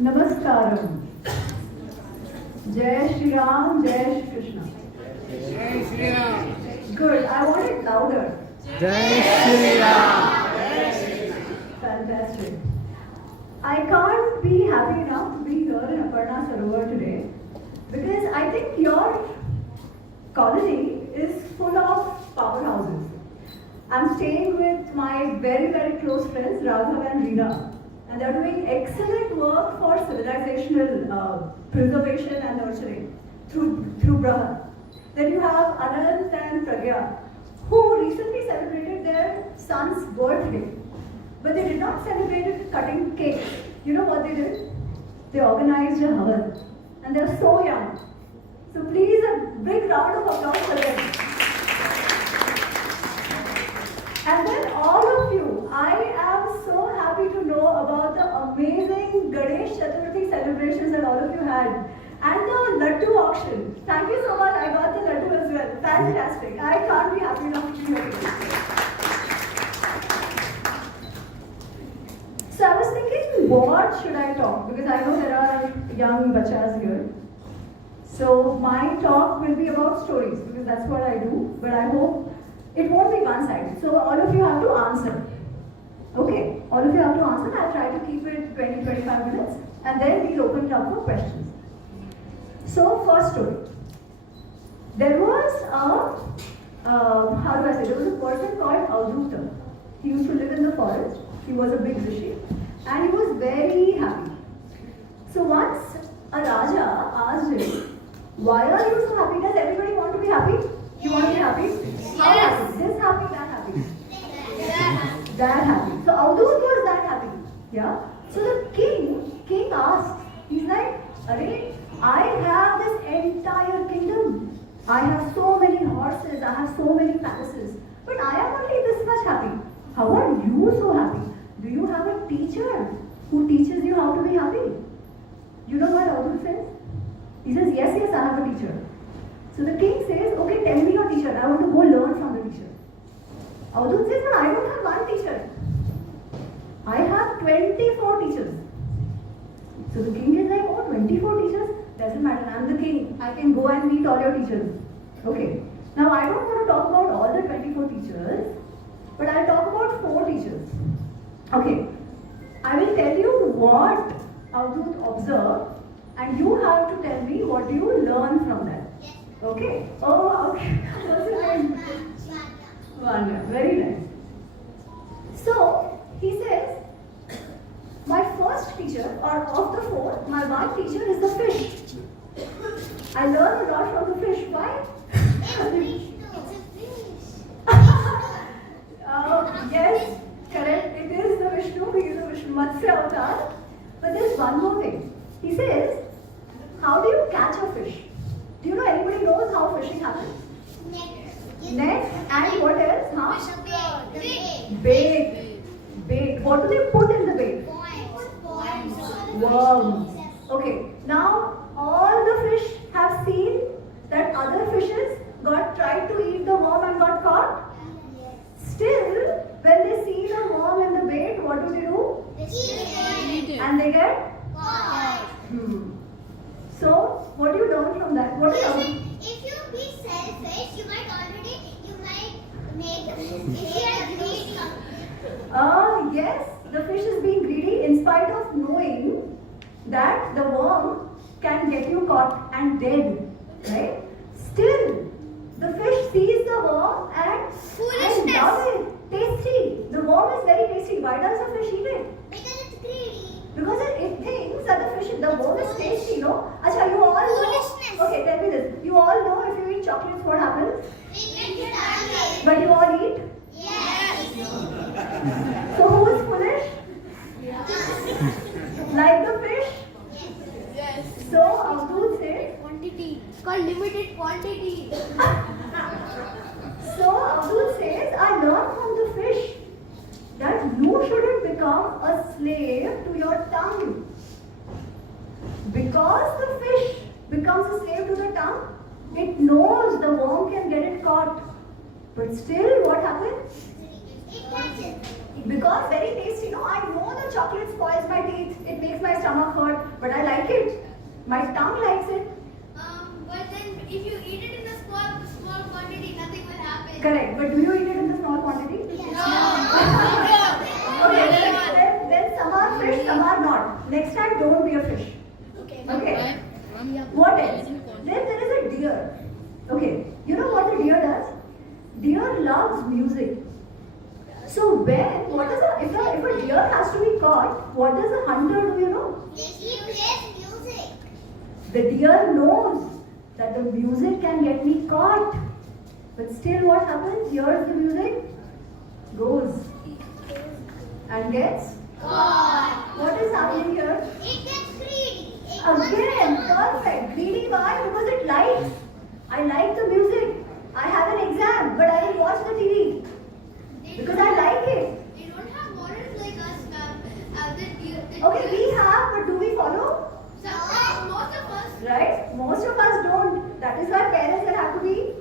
Namaskaram. Jai Shri Ram, Jai Shri Krishna. Jai Shri Ram. Good. I want it louder. Jai Shri Ram. Fantastic. I can't be happy enough to be here in Aparna Sarovar today because I think your colony is full of powerhouses. I'm staying with my very, very close friends Raghav and Reena, and they're doing excellent work for civilizational preservation and nurturing through Brahma. Then you have Anand and Pragya, who recently celebrated their son's birthday. But they did not celebrate it cutting cake. You know what they did? They organized a havan. And they're so young. So please, a big round of applause for them. And then all of you, I am so happy to know about the amazing Ganesh Chaturthi celebrations that all of you had. And the laddu auction. Thank you so much. I got the laddu as well. Fantastic. I can't be happy enough to be here today. So I was thinking, what should I talk? Because I know there are young bachas here. So my talk will be about stories because that's what I do. But I hope it won't be one-sided. So all of you have to answer. Okay? All of you have to answer. I'll try to keep it 20-25 minutes. And then we'll open it up for questions. So first story. There was there was a person called Avadhuta. He used to live in the forest. He was a big rishi and he was very happy. So once a Raja asked him, why are you so happy? Does everybody want to be happy? You want to be happy? Yes. How happy? This happy, that happy? That happy. So Avadhut was that happy. Yeah? So the king asked, he's like, Arey, I have this entire kingdom. I have so many horses, I have so many palaces. But I am only this much happy. How are you so happy? Do you have a teacher who teaches you how to be happy? You know what Avadhut says? He says, yes, I have a teacher. So the king says, okay, tell me your teacher. I want to go learn from the teacher. Avadhut says, but I don't have one teacher. I have 24 teachers. So the king is like, oh, 24 teachers? Doesn't matter, I'm the king. I can go and meet all your teachers. Okay. Now I don't want to talk about all the 24 teachers. But I'll talk about 4 teachers. Okay. I will tell you what Avadhut observed and you have to tell me what do you learn from that. Okay? Oh, okay. What's your name? Vanya. Very nice. So, he says, my first teacher, or of the 4, my one teacher is the fish. I learn a lot from the fish. Why? Yes, correct. It is the Vishnu. He is the Vishnu Matsya avatar. But there's one more thing. He says, how do you catch a fish? Do you know anybody knows how fishing happens? Net. And what else? Huh? Bait. What do they put in the bait? Worms. Okay. Now all the fish have seen that other fishes tried to eat the worm and got caught. Still, when they see the worm in the bait, what do they do? Eat it. And they get Caught. So, what do you learn from that? What is If you be selfish, you might make the fish greedy. Yes, the fish is being greedy in spite of knowing that the worm can get you caught and dead, right? Still, the fish sees the worm and Foolishness. loves it. Tasty. The worm is very tasty. Why does the fish eat it? Because it's greedy. Because it thinks that the worm is tasty, no? Acha, you all know. Foolishness. Okay, tell me this. You all know if you eat chocolates, what happens? We get started. But you all eat? Yes. So who is foolish? Like the fish? Yes. So Avadhut says. Quantity. It's called limited quantity. So Avadhut says, I learned from the fish that you shouldn't become a slave to your tongue. Because the fish becomes a slave to the tongue, it knows the worm can get it caught. But still, what happens? It catches. It Because very tasty. No, I know the chocolate spoils my teeth. It makes my stomach hurt, but I like it. My tongue likes it. But then if you eat it in a small quantity, nothing will happen. Correct. But do you eat it in the small quantity? Okay. Then some are fish, some are not. Next time, don't be a fish. Okay. What else? Then there is a deer. Okay. You know what a deer does? Deer loves music. So if a deer has to be caught, what does a hunter do, you know? He plays music. The deer knows that the music can get me caught. But still what happens? Hears the music, goes and gets God. What is happening here? It gets greedy. Again, perfect. Greedy why? Because it likes. I like the music. I have an exam, but I will watch the TV. Because I like it. They don't have morals like us, ma'am. Okay, we have, but do we follow? Most of us. Right? Most of us don't. That is why parents will have to be.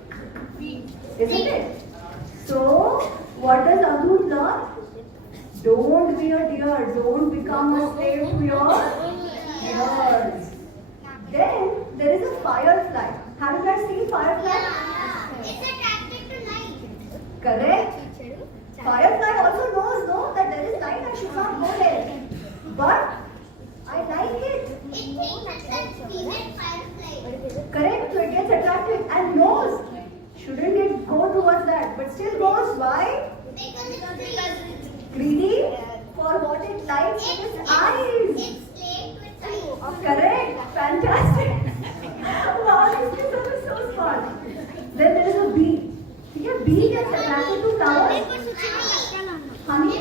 Isn't it? So, what does Adut learn? Don't be a deer. Don't become a slave to your ears. Then, there is a firefly. Have you guys seen firefly? It's attracted to light. Correct. Firefly also knows, no, that there is light and should not go there. But I like it. It thinks that female firefly. Correct. So it gets attracted and knows shouldn't it go towards that, but still goes. Why? Because it's Greedy for what it likes with its eyes. It's slave to its eyes. Correct. Fantastic. Wow, these kids are so smart. Then there is a bee. Okay, bee gets attracted to flowers. Honey,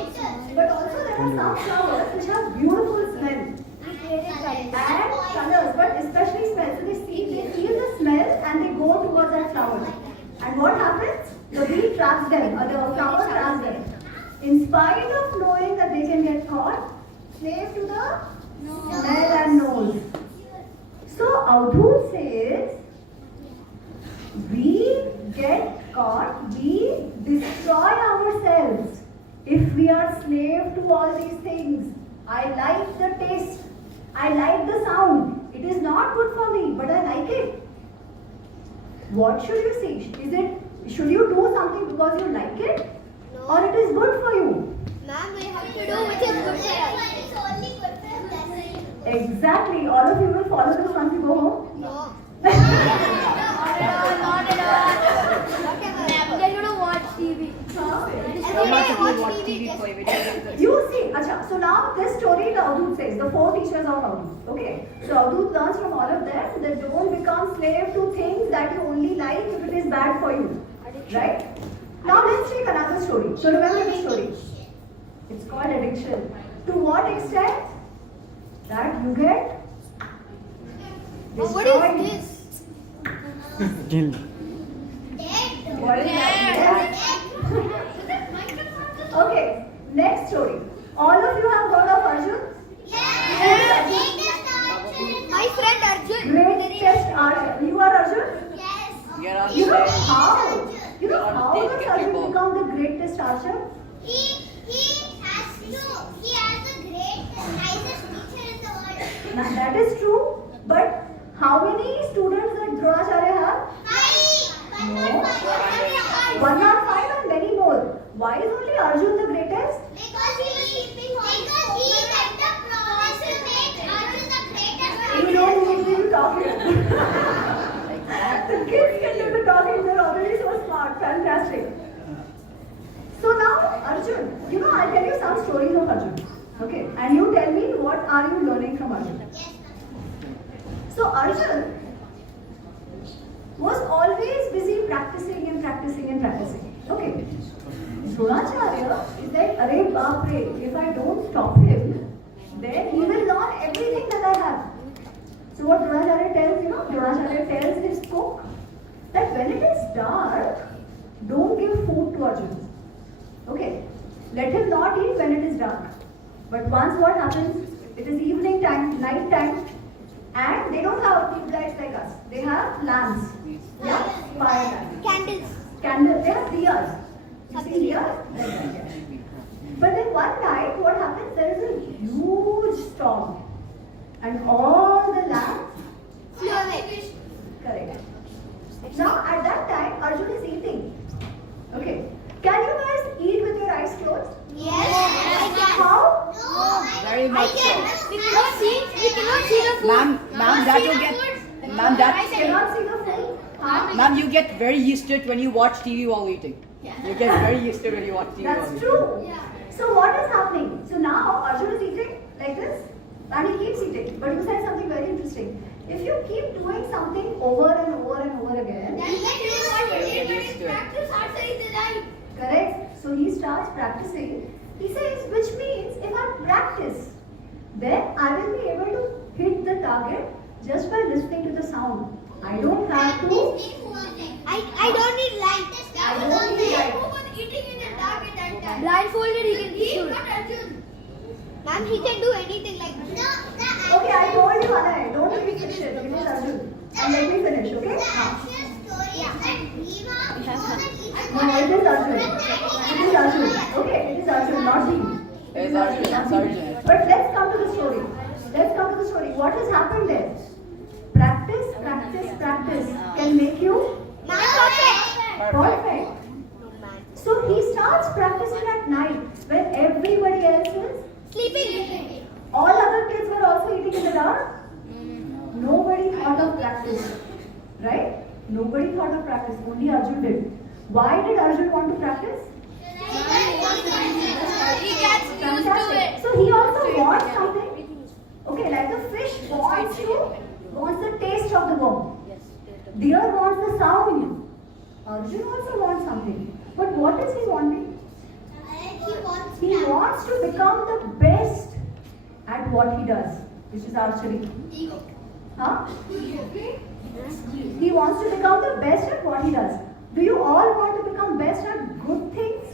but also there are some flowers which have beautiful smell and colors, but especially smell. So they feel the smell and they go towards that flower. And what happens? The bee traps them, or the flower traps them. In spite of knowing that they can get caught, slave to the smell and nose. So Avadhoot says, we get caught, we destroy ourselves if we are slave to all these things. I like the taste, I like the sound. It is not good for me, but I like it. What should you see? Should you do something because you like it? Or it is good for you? Ma'am, we have to do which is good for us. It's only good for us. Exactly. All of you will follow this once you go home? No. Not at all. They're gonna watch TV. You see, Acha, so now this story the Avadhoot says, the 4 teachers of Avadhoot. Okay, so Avadhoot learns from all of them that don't become slave to things that you only like if it is bad for you. Right? Now let's take another story. So remember the story. It's called addiction. To what extent? That you get What destroyed. is this? Kill. What is that? Okay, next story. All of you have heard of Arjun? My friend Arjun. Greatest Arjun. You are Arjun? Yes. You know how? You know how does Arjun become the greatest archer? He has a great, nicest teacher in the world. Now that is true, but how many students does Dronacharya have? 105 and many more. Why is only Arjun the greatest? Because he kept the promise to make Arjun the greatest. You don't need to be talking. The kids can do the talking, they're already so smart. Fantastic. So now, Arjun, I'll tell you some stories of Arjun. Okay, and you tell me what are you learning from Arjun. So Arjun was always busy practicing and practicing and practicing. Okay. Dronacharya is like, Arey baap re, if I don't stop him, then he will learn everything that I have. So what Dronacharya tells, Dronacharya tells his cook that when it is dark, don't give food to Arjun. Okay. Let him not eat when it is dark. But once what happens, it is evening time, night time, and they don't have tube lights like us. They have lamps. Yeah? Fire lamps. Candles. Candles. They have diyas. You see diyas? Like that, yeah. But then what one night, what happens? There is a huge storm, and all the land. Flew away. Correct. Now, at that time, Arjun is eating. Okay. Can you guys eat with your eyes closed? Yes. How? Very much so. We cannot see the food. Ma'am, that you get. Ma'am, that. Cannot see the food. Huh? Ma'am, you get very used to it when you watch TV while eating. You get very used to it when you watch TV while That's eating. true. So what is happening? So now Arjun is eating like this, and he keeps eating. But you said something very interesting. If you keep doing something over and over and over again, correct? So he starts practicing. He says, which means if I practice, then I will be able to hit the target just by listening to the sound. I don't have to. I don't need light. I don't need light. Blindfolded, he can shoot. Ma'am, he can do anything like that. Okay, I told you, Anay, don't let me finish it. It is Arjun. And let me finish, okay? No, it is Arjun. It is Arjun. Okay, it is Arjun, not me. It is Arjun, it's Arjun. But let's come to the story. Let's come to the story. What has happened there? Practice, practice, practice can make you perfect. So he starts practicing at night when everybody else is Sleeping. all other kids were also eating in the dark. Nobody thought of practice. Right? Nobody thought of practice. Only Arjun did. Why did Arjun want to practice? He gets used to Fantastic. it. So he also wants something. Okay, like the fish wants the taste of the worm. Deer wants the sound. Arjun also wants something. But what is he wanting? He wants to become the best at what he does, which is archery. Huh? He wants to become the best at what he does. Do you all want to become best at good things?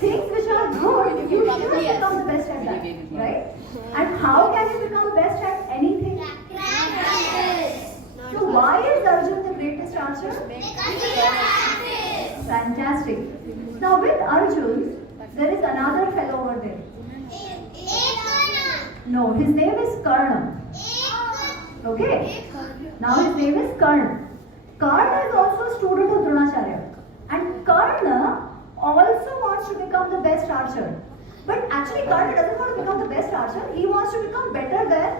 Things which are good, you should become the best at that, right? And how can you become best at anything? So why is Arjun the greatest archer? Fantastic. Now with Arjun, there is another fellow over there. No, his name is Karna. Okay? Now his name is Karna. Karna is also a student of Dronacharya. And Karna also wants to become the best archer. But actually Karna doesn't want to become the best archer. He wants to become better than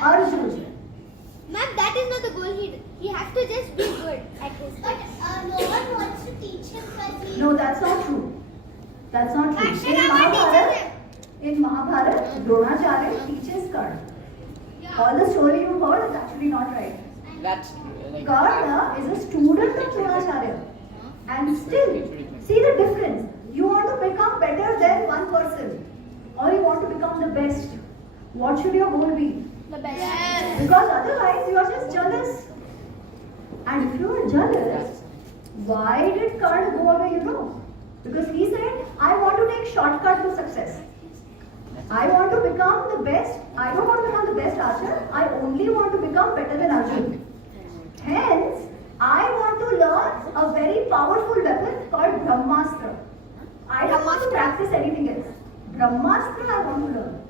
Arjun. Ma'am, that is not the goal. He has to just be good at his But no one wants to teach him because he. No, that's not true. That's not true. In Mahabharata, Dronacharya teaches Karna. All the story you heard is actually not right. That's like. Karna is a student of Dronacharya. And still, see the difference. You want to become better than one person, or you want to become the best. What should your goal be? The best. Because otherwise you are just jealous. And if you are jealous, why did Karna go away, you know? Because he said, I want to take shortcut to success. I want to become the best. I don't want to become the best archer. I only want to become better than Arjun. Hence, I want to learn a very powerful weapon called Brahmastra. I don't want to practice anything else. Brahmastra I want to learn.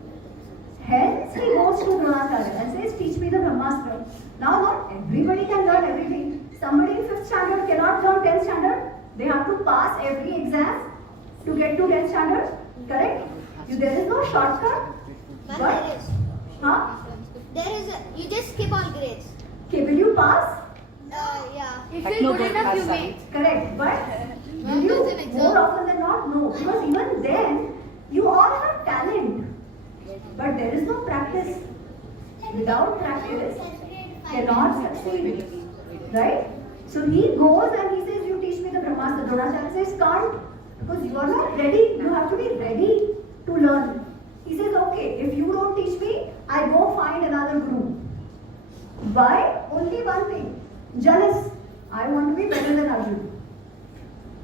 Hence, he goes to Dronacharya and says, teach me the Brahmastra. Now, not everybody can learn everything. Somebody in 5th standard cannot learn 10th standard. They have to pass every exam to get to 10th standard. Correct? There is no shortcut. Ma'am, But, there is. huh? You just skip all grades. Okay, will you pass? Yeah. If you're good enough, you may. Correct. But will you more often than not? No. Because even then, you all have talent. But there is no practice. Without practice, cannot succeed. Right? So he goes and he says, you teach me the Brahmastra. Dronacharya says, can't. Because you are not ready. You have to be ready to learn. He says, okay, if you don't teach me, I go find another guru. Why? Only one thing. Jealous. I want to be better than Arjun.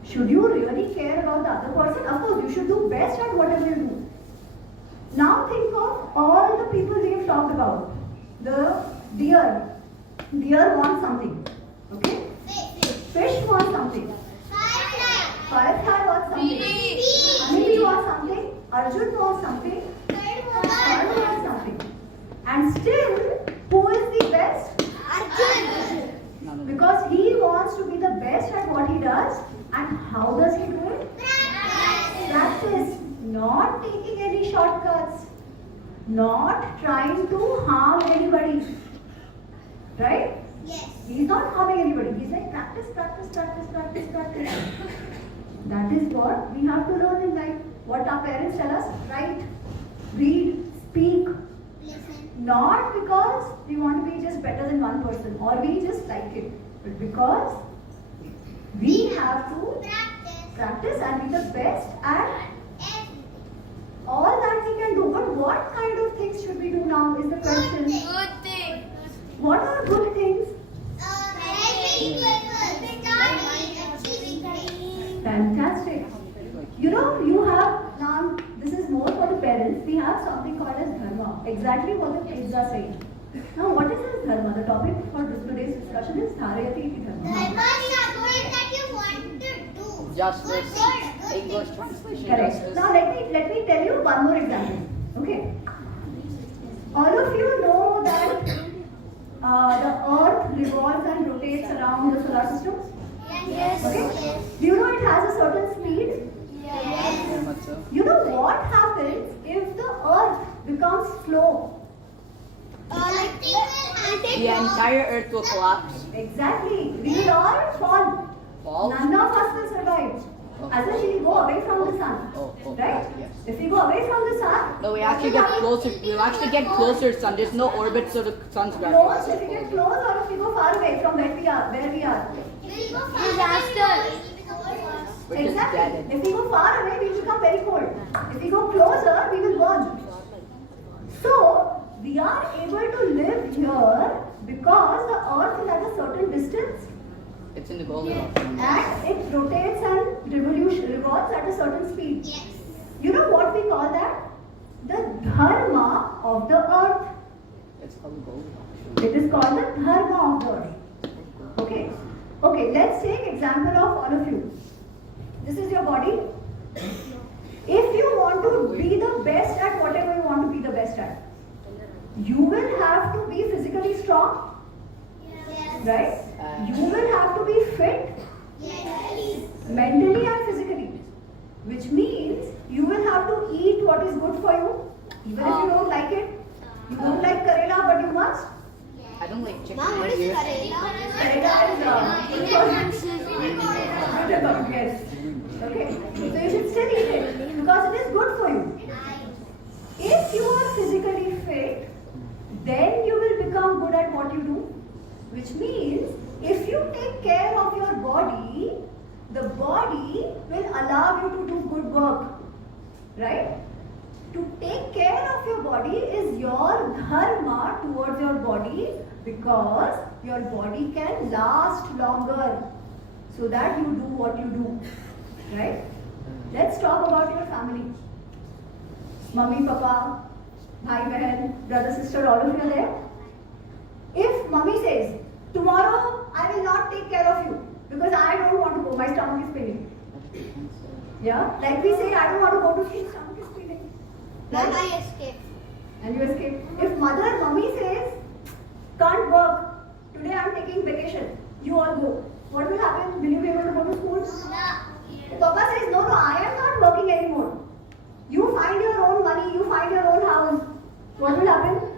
Should you really care about the other person? Of course, you should do best at whatever you do. Now think of all the people we have talked about. The deer. Deer wants something. Okay? Fish wants something. Firefly wants something. Honeybee wants something. Arjun knows something, Third Arjun one. knows something. And still, who is the best? Arjun. None of them. Because he wants to be the best at what he does. And how does he do it? Practice. Not taking any shortcuts. Not trying to harm anybody. Right? Yes. He's not harming anybody. He's saying practice, practice, practice, practice, practice. That is what we have to learn in life. What our parents tell us, write, read, speak. Listen. Not because we want to be just better than one person or we just like it, but because we have to practice and be the best at all that we can do. But what kind of things should we do now is the question. Good thing. What are good things? Helping people. Achieving things. Fantastic. You know, you have now, this is more for the parents, we have something called as Dharma. Exactly what the kids are saying. Now, what is this Dharma? The topic for today's discussion is Dharayati iti Dharma. Dharma is a good that you want to do. Justice. Good. English translation. Correct. Justice. Now, let me tell you one more example. Okay. All of you know that the earth revolves and rotates around the solar system. Yes. Okay. Do you know it has a certain speed? Yes. Very much so. You know what happens if the earth becomes slow? The entire earth will collapse. Exactly. We will all fall. Fall? None of us will survive. As if we go away from the sun. Oh, Right? yes. If we go away from the sun, No, we actually get closer. We'll actually get closer to sun. There's no orbit, so the sun's close, gravity. if we get close or if we go far away from where we are. Disaster. We're just Exactly. dead. If we go far away, we will become very cold. If we go closer, we will burn. So, we are able to live here because the earth is at a certain distance It's in the Goldilocks zone. and it rotates and revolves at a certain speed. Yes. You know what we call that? The Dharma of the earth. It's called the Goldilocks zone. It is called the Dharma of the earth. Okay. Okay, let's take example of all of you. This is your body. If you want to be the best at whatever you want to be the best at, you will have to be physically strong, Yes. right? You will have to be fit Yes. mentally and physically, which means you will have to eat what is good for you, even if you don't like it. You don't like Karela, but you must. I don't like chicken. Mom, what is either. Karela? Karela is bitter, yes. Okay, so you should still eat it because it is good for you. If you are physically fit, then you will become good at what you do, which means if you take care of your body, the body will allow you to do good work, right? To take care of your body is your dharma towards your body because your body can last longer so that you do what you do, right? Let's talk about your family. Mummy, Papa, bhai, behan, brother, sister, all of you are there. If mummy says, tomorrow I will not take care of you because I don't want to go, my stomach is paining. Yeah, like we say, I don't want to go to sleep, stomach is paining. Mom, Right? I escaped. And you escape. If mummy says, can't work, today I am taking vacation, you all go. What will happen? Will you be able to go to school? If Papa says, no, I am not working anymore. You find your own money, you find your own house. What will happen?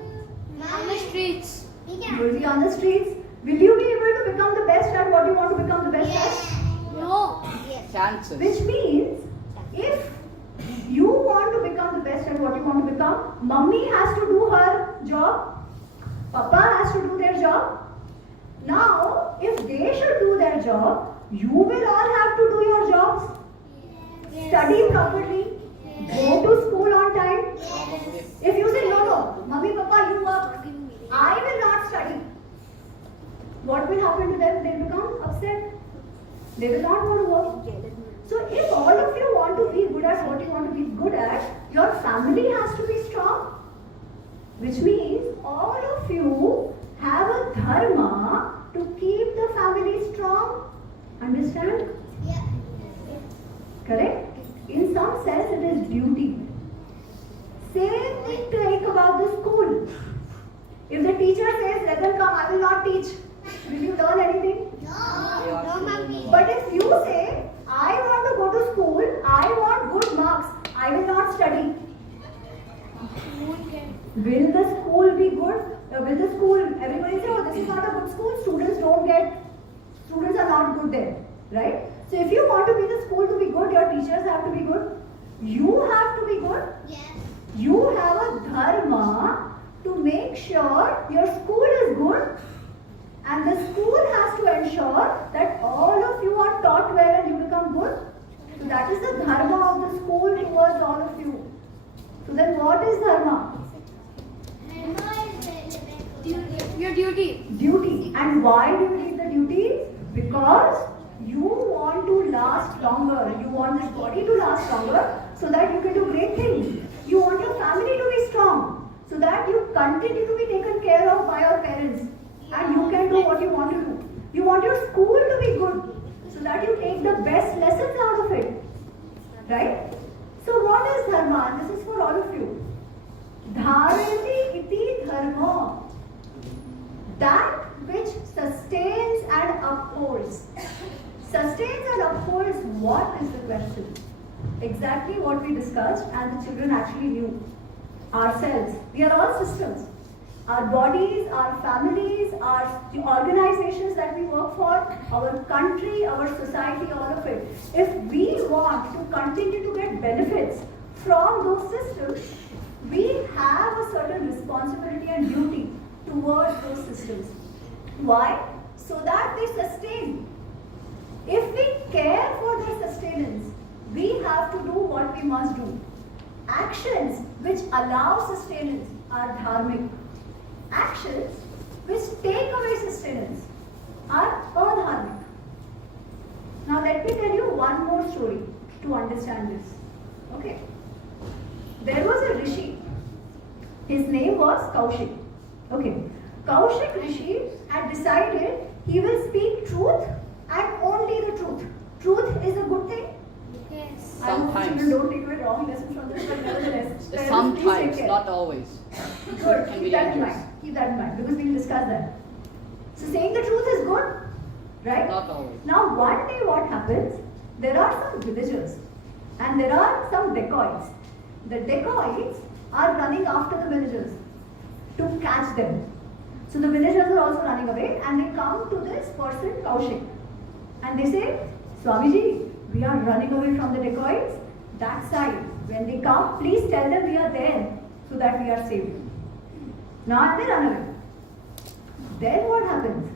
On the streets. You will be on the streets. Will you be able to become the best at what you want to become the best at? No. Yes. Chances. Which means, if you want to become the best at what you want to become, mummy has to do her job, Papa has to do their job. Now, if they should do their job, you will all have to do your jobs. Study properly, go to school on time. If you say, no, mummy, Papa, you work, I will not study. What will happen to them? They will become upset. They will not want to work. So if all of you want to be good at what you want to be good at, your family has to be strong. Which means all of you have a dharma to keep the family strong. Understand? Yeah. Correct? In some sense it is duty. Same thing take about the school. If the teacher says, let them come, I will not teach. Will you learn anything? No, ma'am. But if you say, I want to go to school, I want good marks, I will not study. Will the school be good? Will the school, everybody say, oh, this is not a good school, students are not good there, right? So if you want to be the school to be good, your teachers have to be good, you have to be good. Yes. You have a dharma to make sure your school is good, and the school has to ensure that all of you are taught well and you become good. So that is the dharma of the school towards all of you. So then what is dharma? Your duty. Duty. And why do you need the duty? Because you want to last longer. You want this body to last longer so that you can do great things. You want your family to be strong so that you continue to be taken care of by your parents and you can do what you want to do. You want your school to be good so that you take the best lessons out of it. Right? So what is dharma? And this is for all of you. Dharati iti dharma. That which sustains and upholds. Sustains and upholds what is the question? Exactly what we discussed and the children actually knew. Ourselves. We are all systems. Our bodies, our families, the organizations that we work for, our country, our society, all of it. If we want to continue to get benefits from those systems, we have a certain responsibility and duty towards those systems. Why? So that they sustain. If we care for their sustenance, we have to do what we must do. Actions which allow sustenance are dharmic. Actions which take away sustenance are adharmic. Now let me tell you one more story to understand this. Okay. There was a rishi. His name was Kaushik. Okay. Kaushik Rishi had decided he will speak truth and only the truth. Truth is a good thing. Yes. I hope Sometimes. children don't take away wrong lessons from this, but nevertheless. parents, please Sometimes, take care. not always. Good. Can Keep be that in dangerous. mind. Keep that in mind because we'll discuss that. So saying the truth is good, right? Not always. Now one day what happens? There are some villagers and there are some dacoits. The dacoits are running after the villagers to catch them. So the villagers are also running away and they come to this person Kaushik and they say, Swamiji, we are running away from the dacoits. That side. When they come, please tell them we are there so that we are safe. Now they run away. Then what happens?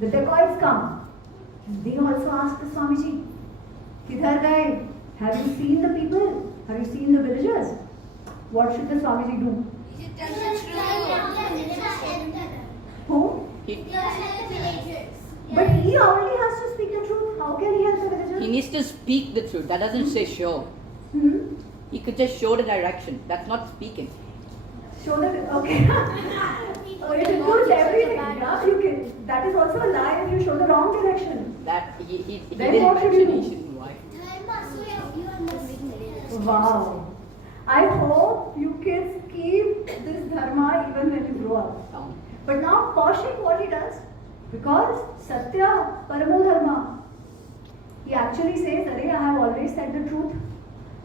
The dacoits come. And they also ask the Swamiji, Kidhar gaye? Have you seen the people? Have you seen the villagers? What should the Swamiji do? Who? But he already has to speak the truth. How can he help the villagers? He needs to speak the truth. That doesn't say show. Hmm? He could just show the direction. That's not speaking. Show the okay. Oh, it includes everything. Yeah, you can. That is also a lie if you show the wrong direction. That he Then didn't what should you mention do? he shouldn't lie. Wow. I hope you kids keep this dharma even when you grow up. No. But now Kaushik, what he does? Because Satya Paramo Dharma. He actually says, Arey, I have always said the truth.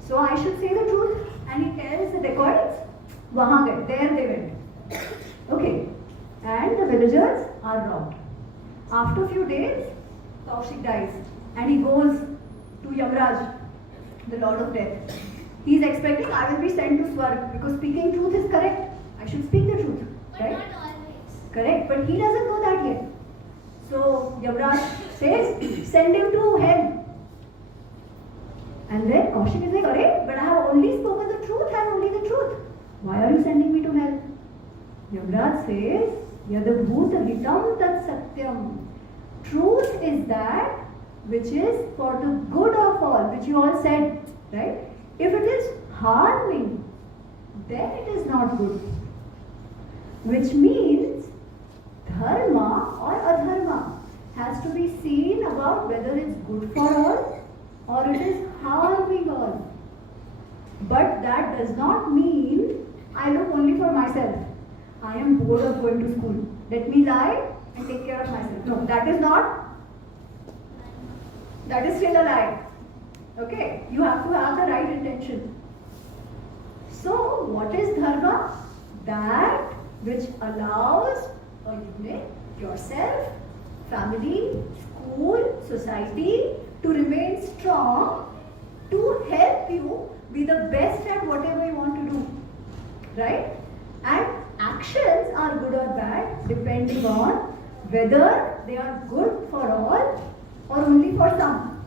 So I should say the truth. And he tells the dacoits, Wahan gaye. There they went. Okay. And the villagers are robbed. After a few days, Kaushik dies. And he goes to Yamraj, the Lord of Death. He is expecting I will be sent to Swarg because speaking truth is correct. I should speak the truth. Right? Correct. But he doesn't know that yet. So Yamraj says, send him to hell. And then Kaushik is like, Arey, but I have only spoken the truth and only the truth. Why are you sending me to hell? Yamraj says, Yadabhuta hitam tat satyam. Truth is that which is for the good of all, which you all said, right? If it is harming, then it is not good. Which means dharma or adharma has to be seen about whether it's good for all or it is harming all. But that does not mean I look only for myself. I am bored of going to school. Let me lie and take care of myself. No, that is not. That is still a lie. Okay? You have to have the right intention. So, what is dharma? That which allows a unit, yourself, family, school, society to remain strong, to help you be the best at whatever you want to do. Right? And actions are good or bad depending on whether they are good for all or only for some.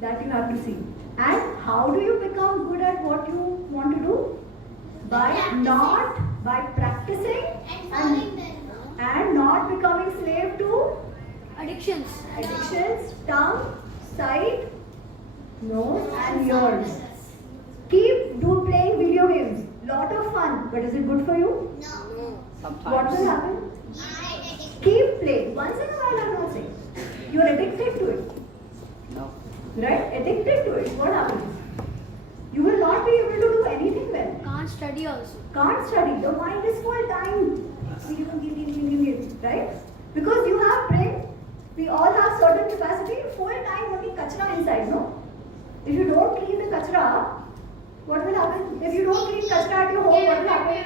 That you have to see. And how do you become good at what you want to do? By practicing And following them. and not becoming slave to Addictions. tongue, sight, nose and ears. Keep playing video games. Lot of fun, but is it good for you? No. Sometimes. What will happen? I addicted. Keep playing. Once in a while, I'm not saying. You're addicted to it, No. right? Addicted to it. What happens? You will not be able to do anything well. Can't study also. Can't study. Your mind is full time. Right? Because you have brain. We all have certain capacity. Full time only kachra inside, no? If you don't clean the kachra, what will happen? If you don't clean kachra at your home, what will happen?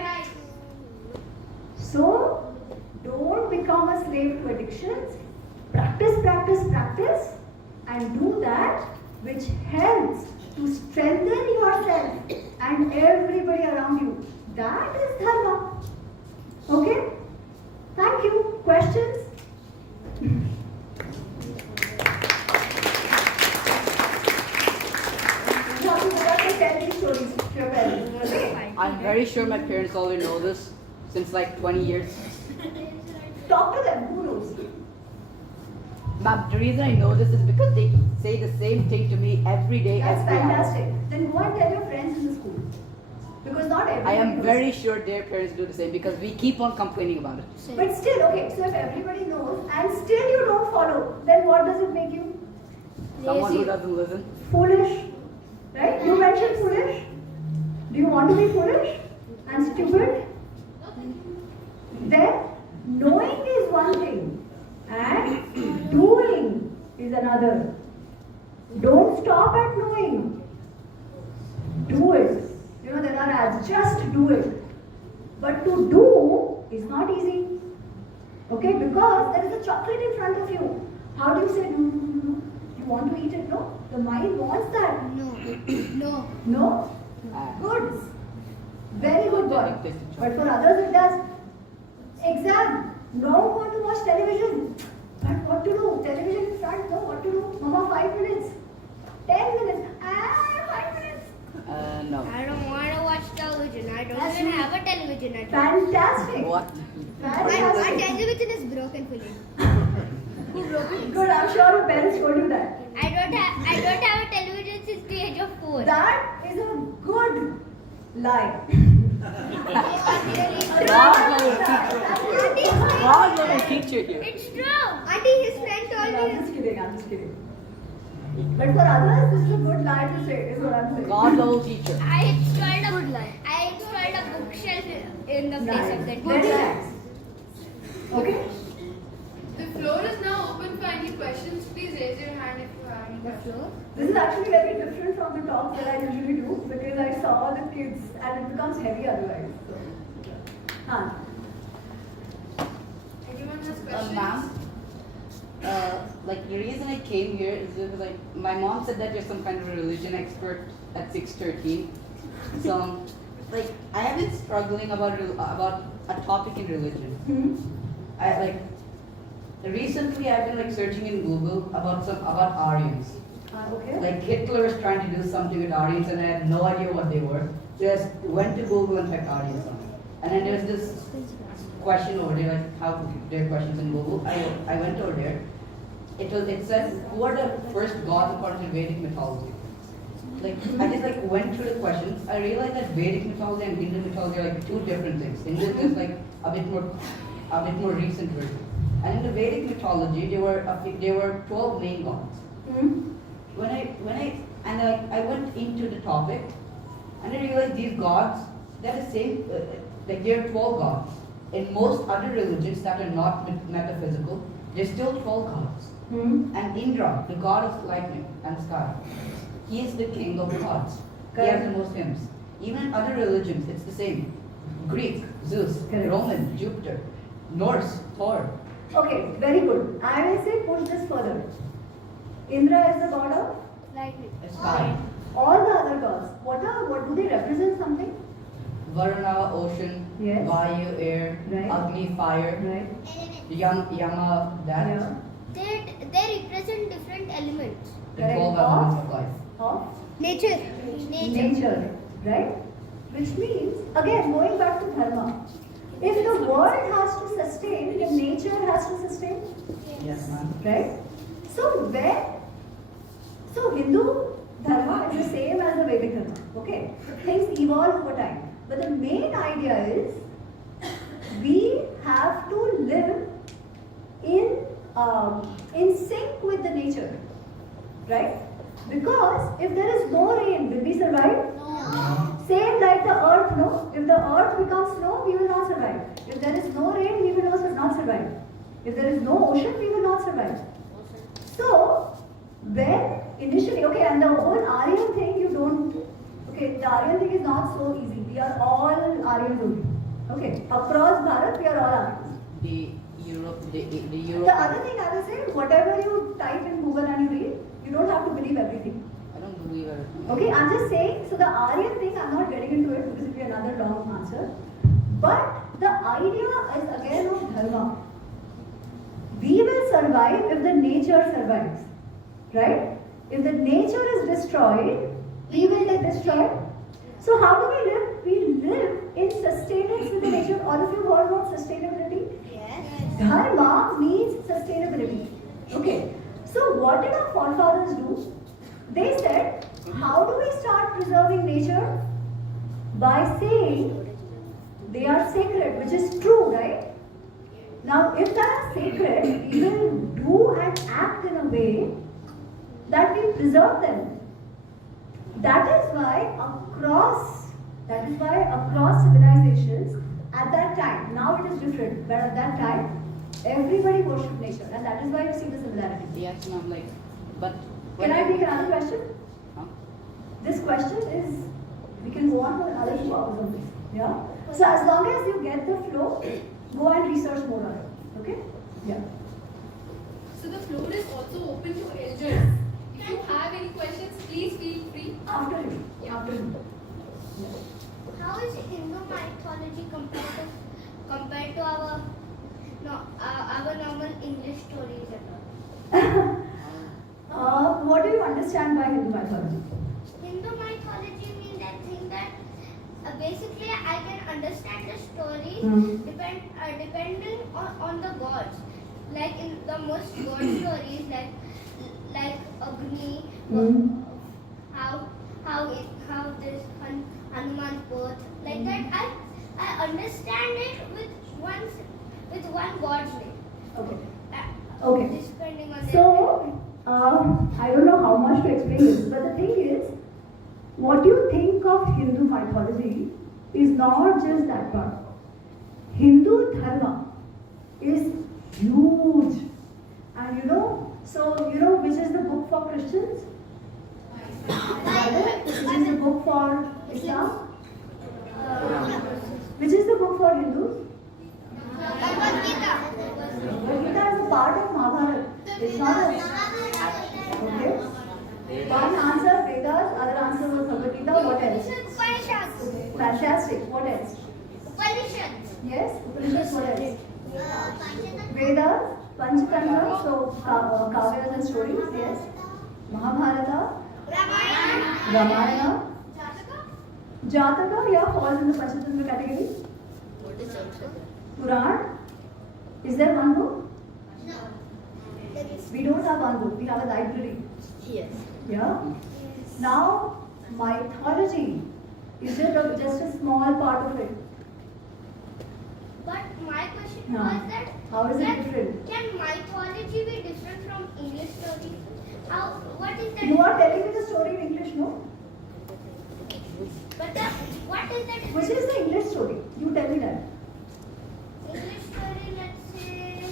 So, don't become a slave to addictions. Practice, and do that which helps to strengthen yourself and everybody around you. That is dharma. Okay? Thank you. Questions? You have to go back and tell these stories to your parents. Okay? I'm very sure my parents already know this since like 20 years. Talk to them. Who knows? Ma'am, the reason I know this is because they say the same thing to me every day, That's every hour. fantastic. Then go and tell your friends in the school. Because not I everybody am knows. very sure their parents do the same because we keep on complaining about it. But still, okay, so if everybody knows and still you don't follow, then what does it make you? Someone who Lazy. doesn't listen. Foolish. Right? You mentioned foolish. Do you want to be foolish and stupid? Then knowing is one thing and doing is another. Don't stop at knowing. Do it. You know, there are ads, just do it. But to do is not easy. Okay, because there is a chocolate in front of you. How do you say no? You want to eat it? No? The mind wants that. No. No. No? Good. Very good boy. But for others it does. Exam. Don't want to watch television. But what to do? Television in front, no? What to do? Mama, 5 minutes. 10 minutes. 5 minutes. No. I don't want to watch television. I don't That's even right. have a television at home. Fantastic. What? My Fantastic. television is broken for you. Who broke it? Good. I'm sure your parents told you that. I don't have a television since the age of 4. That is a good lie. God level teacher here. It's true. Auntie, his friend told I'm me. just kidding. I'm just kidding. But for others, this is a good lie to say, is what I'm saying. God level teacher. I installed a bookshelf in the place of that. Very nice. Okay? The floor is now open for any questions. Please raise your hand if you have any questions. This is actually very different from the talks that I usually do because I saw the kids and it becomes heavy otherwise. So, Anyone has questions? Ma'am, like the reason I came here is because like my mom said that you're some kind of a religion expert at 6:13. So, like I have been struggling about a topic in religion. Recently I've been like searching in Google about Aryans. Okay. Like Hitler was trying to do something with Aryans and I had no idea what they were. Just went to Google and typed Aryans on it. And then there's this question over there, like how there are questions in Google. I went over there. It says who are the first gods according to Vedic mythology. Like I just like went through the questions. I realized that Vedic mythology and Hindu mythology are like two different things. Hindu is like a bit more recent version. And in the Vedic mythology, there were 12 main gods. When I went into the topic, And I realized these gods, they're the same, like there are 12 gods. In most other religions that are not metaphysical, there's still 12 gods. Hmm. And Indra, the god of lightning and sky, he is the king of gods. He has the most hymns. Even in other religions, it's the same. Greek, Zeus, Correct. Roman, Jupiter, Norse, Thor. Okay, very good. I will say push this further. Indra is the god of Lightning. Sky. all the other gods. What do they represent something? Varuna, ocean, Yes. Vayu, air, Right. Agni, fire, Right? Elements. Yama, that. Yeah. They represent different elements. The Correct. 12 elements of life. Of Nature. nature, right? Which means, again, going back to dharma. If the world has to sustain, then nature has to sustain, Yes, ma'am. right? So Hindu dharma is the same as the Vedic dharma, okay? Things evolve over time. But the main idea is, we have to live in sync with the nature, right? Because if there is no rain, will we survive? No. Same like the earth, no? If the earth becomes snow, we will not survive. If there is no rain, we will also not survive. If there is no ocean, we will not survive. So, when initially, okay, and the whole Aryan thing, you don't, okay, the Aryan thing is not so easy. We are all Aryans only. Okay, across Bharat, we are all Aryans. The Europe. The other thing I will say, whatever you type in Google and you read, you don't have to believe everything. I don't believe everything. Okay, I'm just saying, so the Aryan thing, I'm not getting into it because it will be another long answer. But the idea is again of dharma. We will survive if the nature survives, right? If the nature is destroyed, we will get destroyed. So how do we live? We live in sustenance with the nature. All of you heard about sustainability? Yes. Dharma means sustainability. Okay. So what did our forefathers do? They said, how do we start preserving nature? By saying they are sacred, which is true, right? Now, if they are sacred, we will do and act in a way that we preserve them. That is why across civilizations, at that time, now it is different, but at that time, everybody worshipped nature, and that is why you see the similarity. Yes, ma'am, like, but. Can I take another question? Huh? This question is, we can go on for another 2 hours on this. Yeah? So as long as you get the flow, go and research more on it. Okay? Yeah. So the floor is also open to elders. If you have any questions, please feel free. After you. Yeah. After you. How is Hindu mythology compared to our normal English stories and all? What do you understand by Hindu mythology? Hindu mythology means I think that basically I can understand the stories depending on the gods. Like in the most god stories, like Agni, how this Hanuman's birth, like that I understand it with one god's name. Okay. Okay. Depending on So, I don't know how much to explain this, but the thing is, what you think of Hindu mythology is not just that part. Hindu Dharma is huge. And which is the book for Christians? Bible. Which is the book for Islam? Which is the book for Hindus? Bhagavad Gita. Bhagavad Gita is a part of Mahabharata. It's not a... Okay. One answer Vedas, other answer was Bhagavad Gita. What else? Upanishads. Fantastic. What else? Upanishads. Yes. Upanishads. What else? Panchatantra. Vedas, Panchatantra, so Kavyas and stories. Yes. Mahabharata, Ramayana. Ramayana, Jataka. Jataka. Yeah, falls in the Panchatantra category. Puran. Is there one book? No. There is. We don't have one book. We have a library. Yes. Yeah. Now, mythology is just a small part of it. But my question No. was that How is it different? can mythology be different from English stories? What is that? You are telling me the story in English, no? But what is that? Which is the English story? You tell me that. English story, let's say.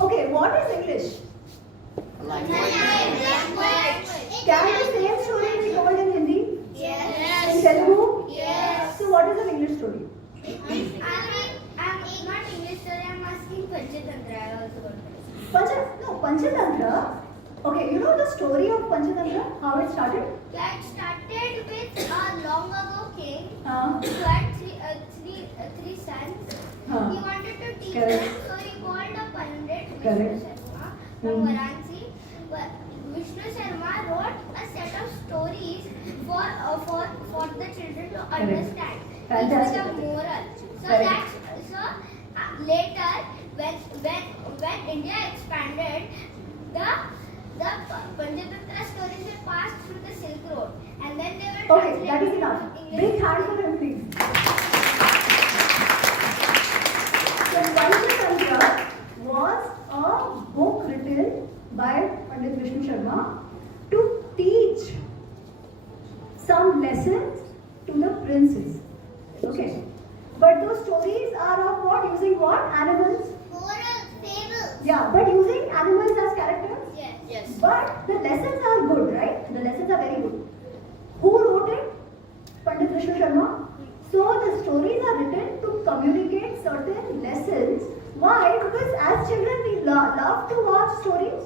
Okay, what is English? Language. Can the same story be told in Hindi? Yes. In Telugu? Yes. So what is an English story? I'm not English story, I'm asking Panchatantra. I also got this. Panchatantra. Okay, you know the story of Panchatantra? How it started? Yeah, it started with a long ago king Uh, who had three sons. Huh. He wanted to teach Correct. them, so he called a pandit, Vishnu Correct. Sharma from Varanasi. But Vishnu Sharma wrote a set of stories for the children to understand. Fantastic. With a moral. So Correct. later when India expanded, the Panchatantra stories were passed through the Silk Road, and then they were okay, that is translated enough. into English. Big hand for him, please. So Panchatantra was a book written by Pandit Vishnu Sharma to teach some lessons to the princes. Okay. But those stories are of what? Using what? Animals? Moral fables. Yeah, but using animals as characters? Yes. But the lessons are good, right? The lessons are very good. Who wrote it? Pandit Vishnu Sharma. So the stories are written to communicate certain lessons. Why? Because as children we love to watch stories,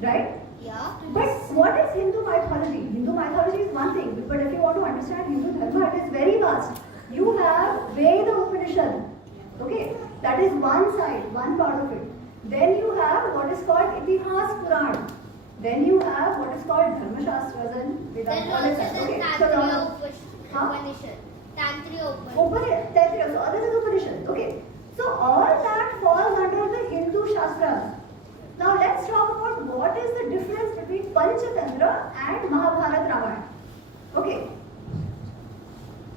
right? Yeah. But what is Hindu mythology? Hindu mythology is one thing, but if you want to understand Hindu Dharma, it is very vast. You have Veda Upanishad, okay? That is one side, one part of it. Then you have what is called Itihas Puran. Then you have what is called Dharma Shastras and Then Vedanta. All also is that, the okay? Tantriya Huh? Upanishad. Tantriya Upanishad. Upanishad, so others is Upanishad, okay? So all that falls under the Hindu Shastras. Now let's talk about what is the difference between Panchatantra and Mahabharata Ramayana. Okay.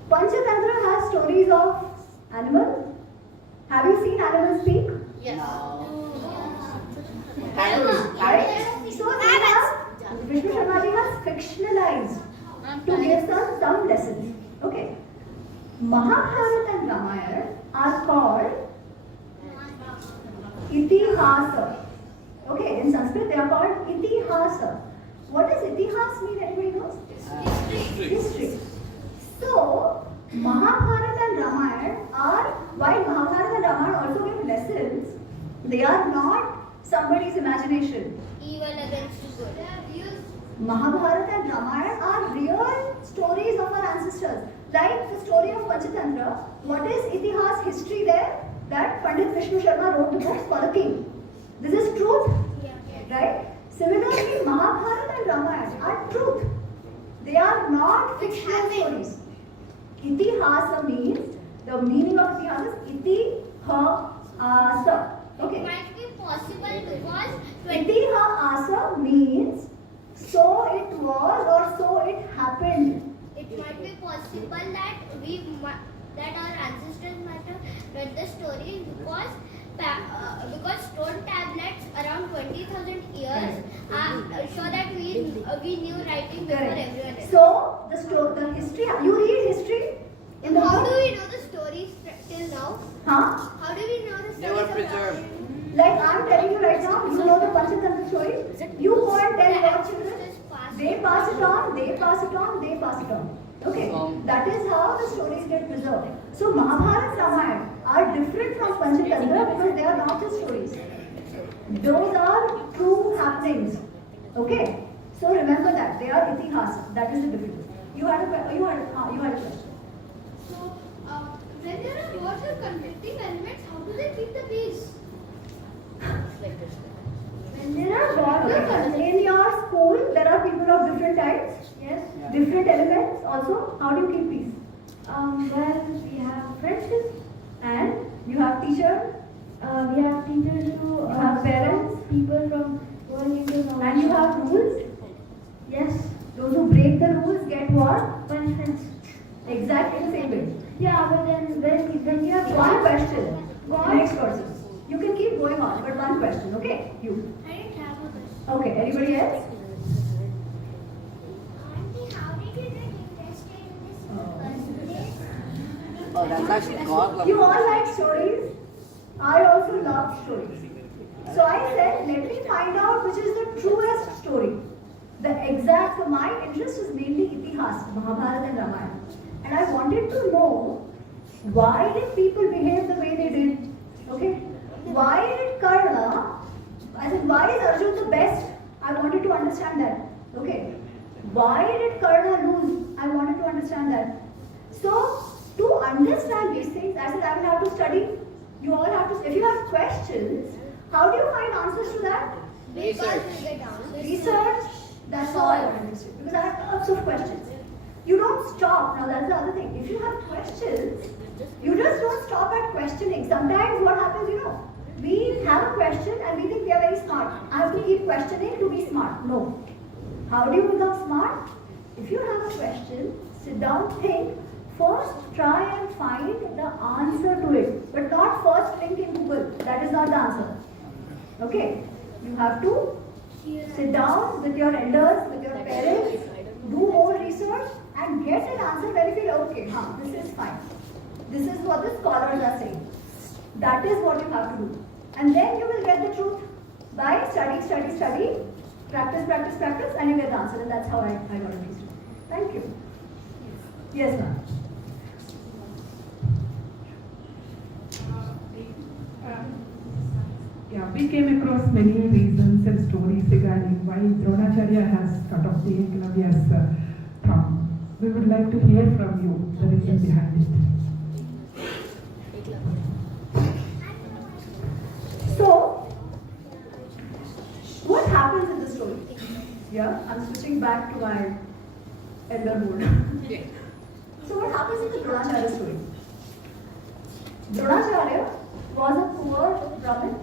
Panchatantra has stories of animals. Have you seen animals speak? Yes. Right? So they have, Vishnu Sharma ji has fictionalized to give some lessons. Okay. Mahabharata and Ramayana are called Itihasa. Okay, in Sanskrit they are called Itihasa. What does Itihas mean? Anybody knows? History. So, Mahabharata and Ramayana are, while Mahabharata and Ramayana also give lessons, they are not somebody's imagination. Evil against good. Mahabharata and Ramayana are real stories of our ancestors. Like the story of Panchatantra, what is Itihas history there? That Pandit Vishnu Sharma wrote the books for the king. This is truth, right? Similarly, Mahabharata and Ramayana are truth. They are not fictional stories. Itihasa means, the meaning of Itihasa is Itihasa. It Okay. might be possible because Itihasa means so it was or so it happened. it might be possible that that our ancestors might have read the stories because stone tablets around 20,000 years show that we knew writing before Correct. everyone else. So the history, you read history in the How book? do we know the stories till now? Huh? How do we know the stories? They were of preserved. Like I'm telling you right now, you know the Panchatantra story. You go and tell your children. They pass it on, they pass it on, they pass it on. Okay, that is how the stories get preserved. So Mahabharata and Ramayana are different from Panchatantra because they are not just stories. Those are true happenings. Okay, so remember that they are itihas. That is the difference. You had a question. So, when there are lots of conflicting elements, how do they keep the peace? When there are gods in your school, there are people of different types. Yes. Different elements also. How do you keep peace? Well, we have friendships, And you have teachers. we have teachers who You have parents. people from going into the And you have rules. yes, Those who break the rules get what? punishments. Exactly the same way. Yeah, but then when you have One question. God. Next person. You can keep going on, but one question, okay? You. I didn't have a question. Okay, anybody else? Auntie, how did you get interested in this Oh, that's actually God. You all like stories. I also love stories. So I said, let me find out which is the truest story. The exact, so my interest is mainly Itihas, Mahabharata and Ramayana. And I wanted to know, why did people behave the way they did? Okay? Why did Karna, I said, why is Arjun the best? I wanted to understand that. Okay? Why did Karna lose? I wanted to understand that. So, to understand these things, I said I will have to study. You all have to, if you have questions, how do you find answers to that? Research. That's all I want to do. Because I have lots of questions. You don't stop. Now that's the other thing. If you have questions, you just don't stop at questioning. Sometimes what happens, we have a question and we think we are very smart. I have to keep questioning to be smart. No. How do you become smart? If you have a question, sit down, think. First, try and find the answer to it. But not first think in Google. That is not the answer. Okay? You have to sit down with your elders, with your parents, do more research and get an answer where you feel, okay, this is fine. This is what the scholars are saying. That is what you have to do. And then you will get the truth by study, practice, and you get the answer. And that's how I got it. Thank you. Yes, ma'am. Yeah, we came across many reasons and stories regarding why Dronacharya has cut off the Eklavya's thumb. We would like to hear from you the reason behind it. So, what happens in the story? Yeah, I'm switching back to my elder mode. So, what happens in the Dronacharya story? Dronacharya was a poor Brahmin.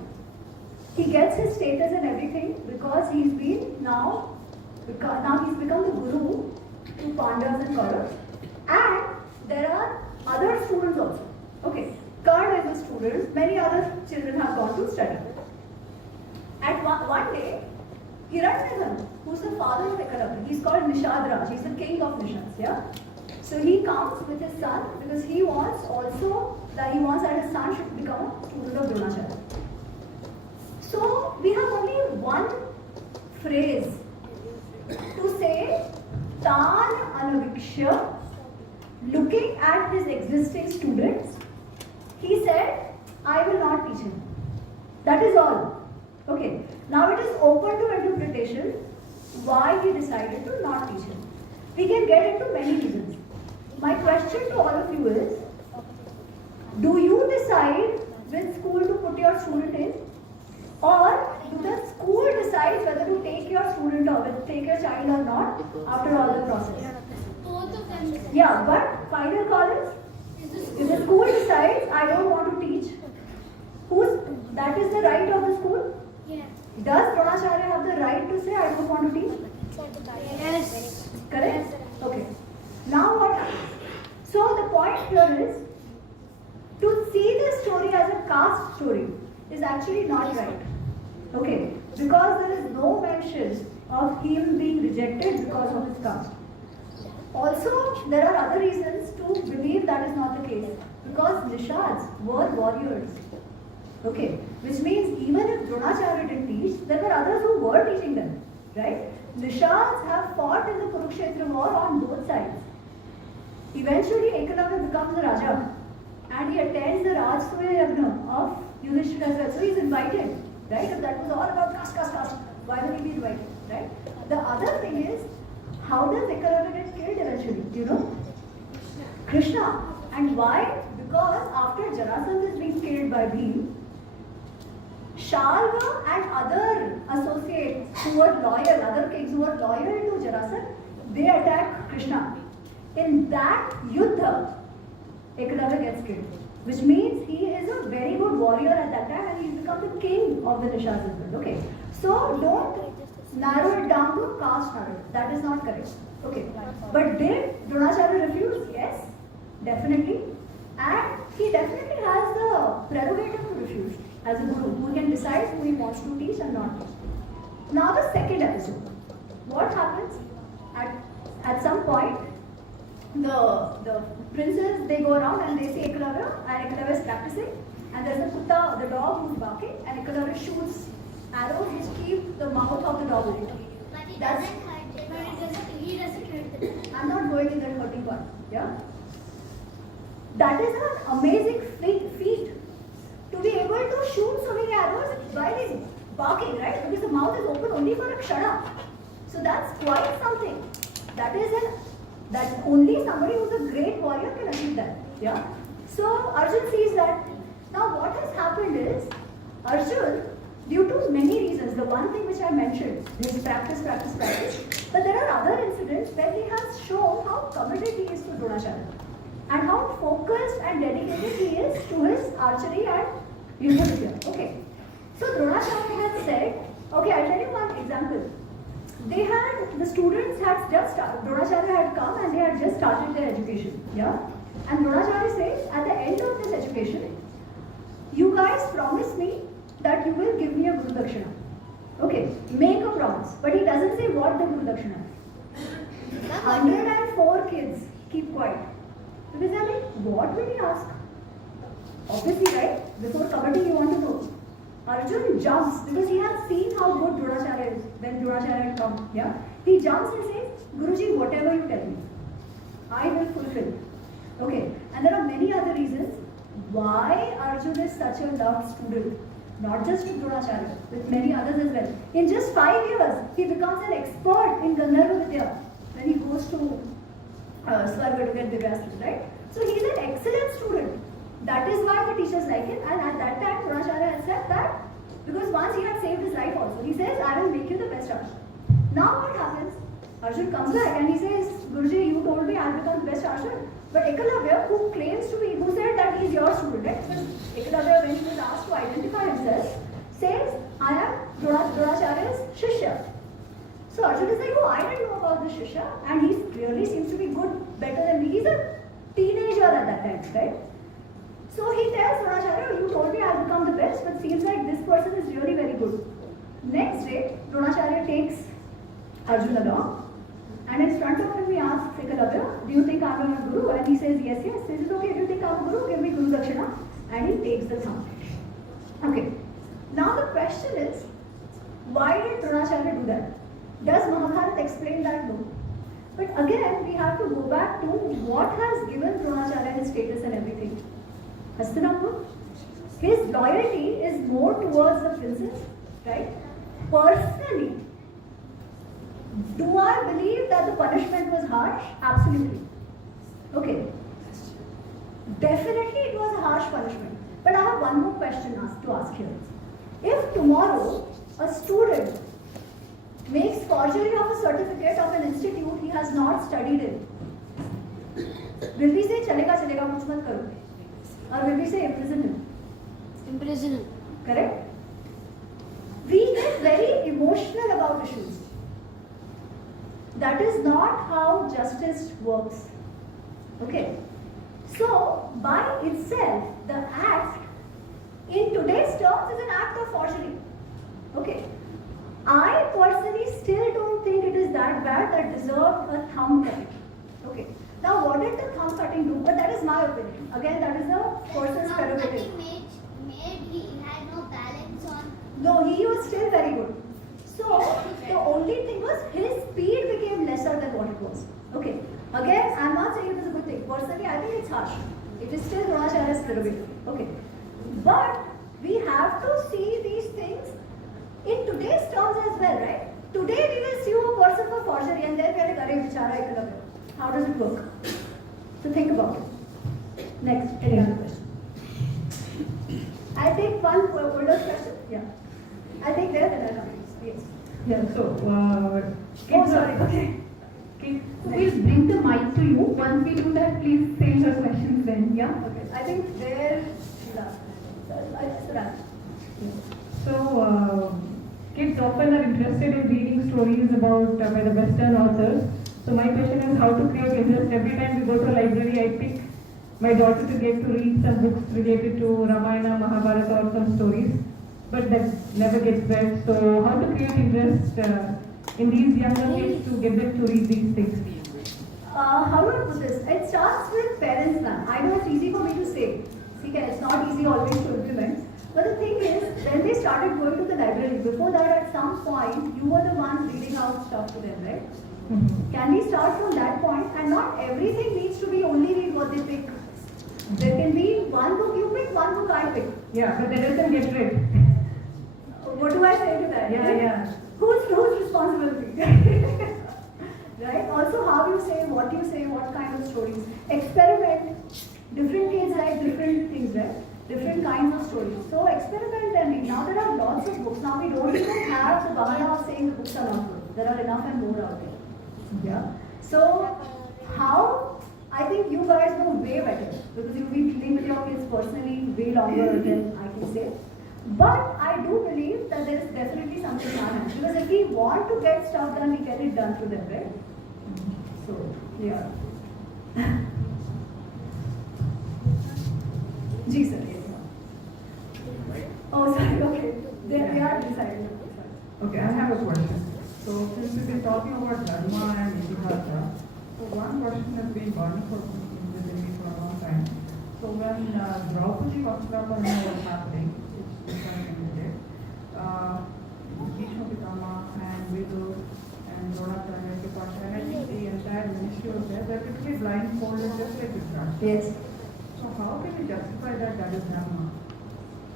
He gets his status and everything because he's become the guru to Pandavas and Kauravas. And there are other students also. Okay, Karna is a student. Many other children have gone to study. At one day, Hiranyadhan, who's the father of Ekalavya, he's called Nishadraj. He's the king of Nishads. Yeah. So he comes with his son because he wants that his son should become a student of Dronacharya. So we have only one phrase to say, Tan Anavikshya, looking at his existing students, he said, I will not teach him. That is all. Okay. Now it is open to interpretation why he decided to not teach him. We can get into many reasons. My question to all of you is, do you decide which school to put your student in? Or do the school decide whether to take your student or take your child or not after all the process? Both of them. Yeah, but final call is, if the school decides I don't want to teach, that is the right of the school? Yeah. Does Dronacharya have the right to say I don't want to teach? Yes. Correct? Okay. Now what happens? So the point here is, to see the story as a caste story is actually not right. Okay, because there is no mention of him being rejected because of his caste. Also, there are other reasons to believe that is not the case. Because Nishads were warriors. Okay, which means even if Dronacharya didn't teach, there were others who were teaching them. Right? Nishads have fought in the Kurukshetra war on both sides. Eventually, Ekalavya becomes a Raja. And he attends the Rajsuya Yagna of Yudhishthira as well. So he is invited. Right? If that was all about caste, why would he be invited? Right? The other thing is, how does Ekalavya get killed eventually? Do you know? Krishna. And why? Because after Jarasandha is being killed by Bhim, Shalva and other associates who were loyal, other kings who were loyal to Jarasandha, they attack Krishna. In that Yuddha, Ekalavya gets killed. Which means he is a very good warrior at that time and he's become the king of the Nishads as well. Okay. So don't narrow it down to caste narrative. That is not correct. Okay. But did Dronacharya refuse? Yes. Definitely. And he definitely has the prerogative to refuse as a guru who can decide who he wants to teach and not teach. Now the second episode. What happens? At some point, the princes, they go around and they say Ekalavya, and Ekalavya is practicing, and there's a kutta, the dog, who's barking, and Ekalavya shoots arrows which keep the mouth of the dog open. But it That's- doesn't hurt them. But it doesn't, he doesn't hurt them. I'm not going in that hurting part. Yeah? That is an amazing feat. To be able to shoot so many arrows while he's barking, right? Because the mouth is open only for a kshana. So that's quite something. That only somebody who's a great warrior can achieve that. Yeah? So Arjun sees that. Now what has happened is, Arjun, due to many reasons, the one thing which I mentioned is practice. But there are other incidents where he has shown how committed he is to Dronacharya and how focused and dedicated he is to his archery and Yuddha Vidya. Okay. So Dronacharya had said, okay, I'll tell you one example. The students had just started, Dronacharya had come and they had just started their education. Yeah? And Dronacharya says, at the end of this education, you guys promise me that you will give me a Guru Dakshina. Okay, make a promise. But he doesn't say what the Guru Dakshina is. 104 kids keep quiet. Because they're like, what will he ask? Obviously, right? Before committing, you want to know. Arjun jumps because he has seen how good Dronacharya is when Dronacharya had come. Yeah? He jumps and says, Guruji, whatever you tell me, I will fulfill. Okay, and there are many other reasons why Arjun is such a loved student. Not just with Dronacharya, with many others as well. In just 5 years, he becomes an expert in Gandharva Vidya when he goes to Swarga to get Divyastra, right? So he is an excellent student. That is why the teachers like him. And at that time, Dronacharya had said that because once he had saved his life also. He says, I will make you the best archer. Now what happens? Arjun comes back and he says, Guruji, you told me I will become the best archer. But Ekalavya, who claims to be, who said that he is your student, right? But Ekalavya, when he was asked to identify himself, says, I am Dronacharya's Shishya. So Arjun is like, oh, I didn't know about the Shishya, and he clearly seems to be good, better than me. He's a teenager at that time, right? So he tells Dronacharya, you told me I'll become the best, but seems like this person is really very good. Next day, Dronacharya takes Arjun along. And in front of him, he asks Ekalavya, do you think I am a guru? And he says, yes. He says, okay, if you think I am a guru, give me Guru Dakshina. And he takes the thumb. Okay. Now the question is, why did Dronacharya do that? Does Mahabharata explain that? No. But again, we have to go back to what has given Dronacharya his status and everything. Hastinapur. His loyalty is more towards the princess, right? Personally, do I believe that the punishment was harsh? Absolutely. Okay. Definitely it was a harsh punishment. But I have one more question to ask here. If tomorrow a student makes forgery of a certificate of an institute he has not studied in, will we say, chalega, kuch mat karo? Or will we say, imprison him? Imprison him. Correct? We get very emotional about issues. That is not how justice works. Okay. So, by itself, the act in today's terms is an act of forgery. Okay. I personally still don't think it is that bad that deserved a thumb cutting. Okay. Now, what did the thumb cutting do? But that is my opinion. Again, that is the person's prerogative. He had no balance on. No, he was still very good. So, the only thing was his speed became lesser than what it was. Okay. Again, I'm not saying it is a good thing. Personally, I think it's harsh. It is still Dronacharya's prerogative. Okay. But we have to see these things in today's terms as well, right? Today we will sue a person for forgery and then we are like, Arey, bichara Ekalavya. How does it work? So think about it. Next, any other question? I think one older question. Yeah. I think there, then I'll come. Yes. Yeah, so, Oh, sorry. Okay. okay, we'll bring the mic to you. Once we do that, please say your questions then, yeah? Okay. I think there, So, kids often are interested in reading stories about by the Western authors. So my question is how to create interest. Every time we go to a library, I pick my daughter to get to read some books related to Ramayana, Mahabharata or some stories. But that never gets read. So how to create interest in these younger kids to get them to read these things? how do I put this? It starts with parents, man. I know it's easy for me to say. See, it's not easy always to implement. But the thing is, when they started going to the library, before that at some point, you were the ones reading out stuff to them, right? Can we start from that point? And not everything needs to be only read what they pick. There can be one book you pick, one book I pick. Yeah, but that doesn't get read. What do I say to that? Yeah. Whose responsibility? Right? Also, how you say, what kind of stories. Experiment. Different kids like different things, right? Different kinds of stories. So experiment and read. Now there are lots of books. Now we don't even have the bahana of saying the books are not good. There are enough and more out there. Yeah. So how? I think you guys know way better because you've been dealing with your kids personally way longer than I can say. But I do believe that there is definitely something in our hands because if we want to get stuff done, we get it done through them, right? So yeah. Ji sir. Oh sorry. Okay. They are decided. Okay, I have a question. So since we've been talking about Dharma and Itihasa, so one question has been burning for me for a long time. So when Draupadi Vastrapalana was happening, which I did, Bhishma Pitama and Vidur and Dronacharya, Kripasha, and I think the entire ministry was there, they're typically blindfolded just like this. Yes. So how can we justify that is Dharma?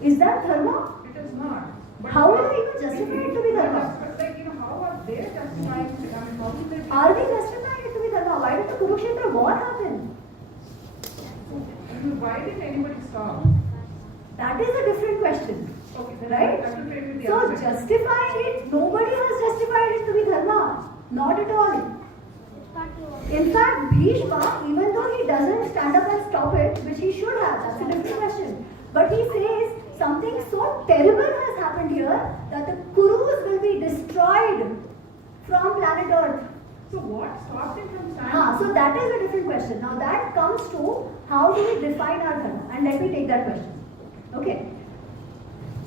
Is that dharma? It is not. But How will I even justify it to be dharma? But like, how are they justifying it? I mean, how will they be? Are we justifying it to be dharma? Why did the Kurukshetra war happen? Why didn't anybody stop? That is a different question. Okay, then Right? I have to take with the So other side. justifying it, nobody has justified it to be dharma. Not at all. In fact, Bhishma, even though he doesn't stand up and stop it, which he should have, that's a different question. But he says something so terrible has happened here that the Kurus will be destroyed from planet Earth. So what stopped him from standing? So that is a different question. Now that comes to how do we define our dharma? And let me take that question. Okay.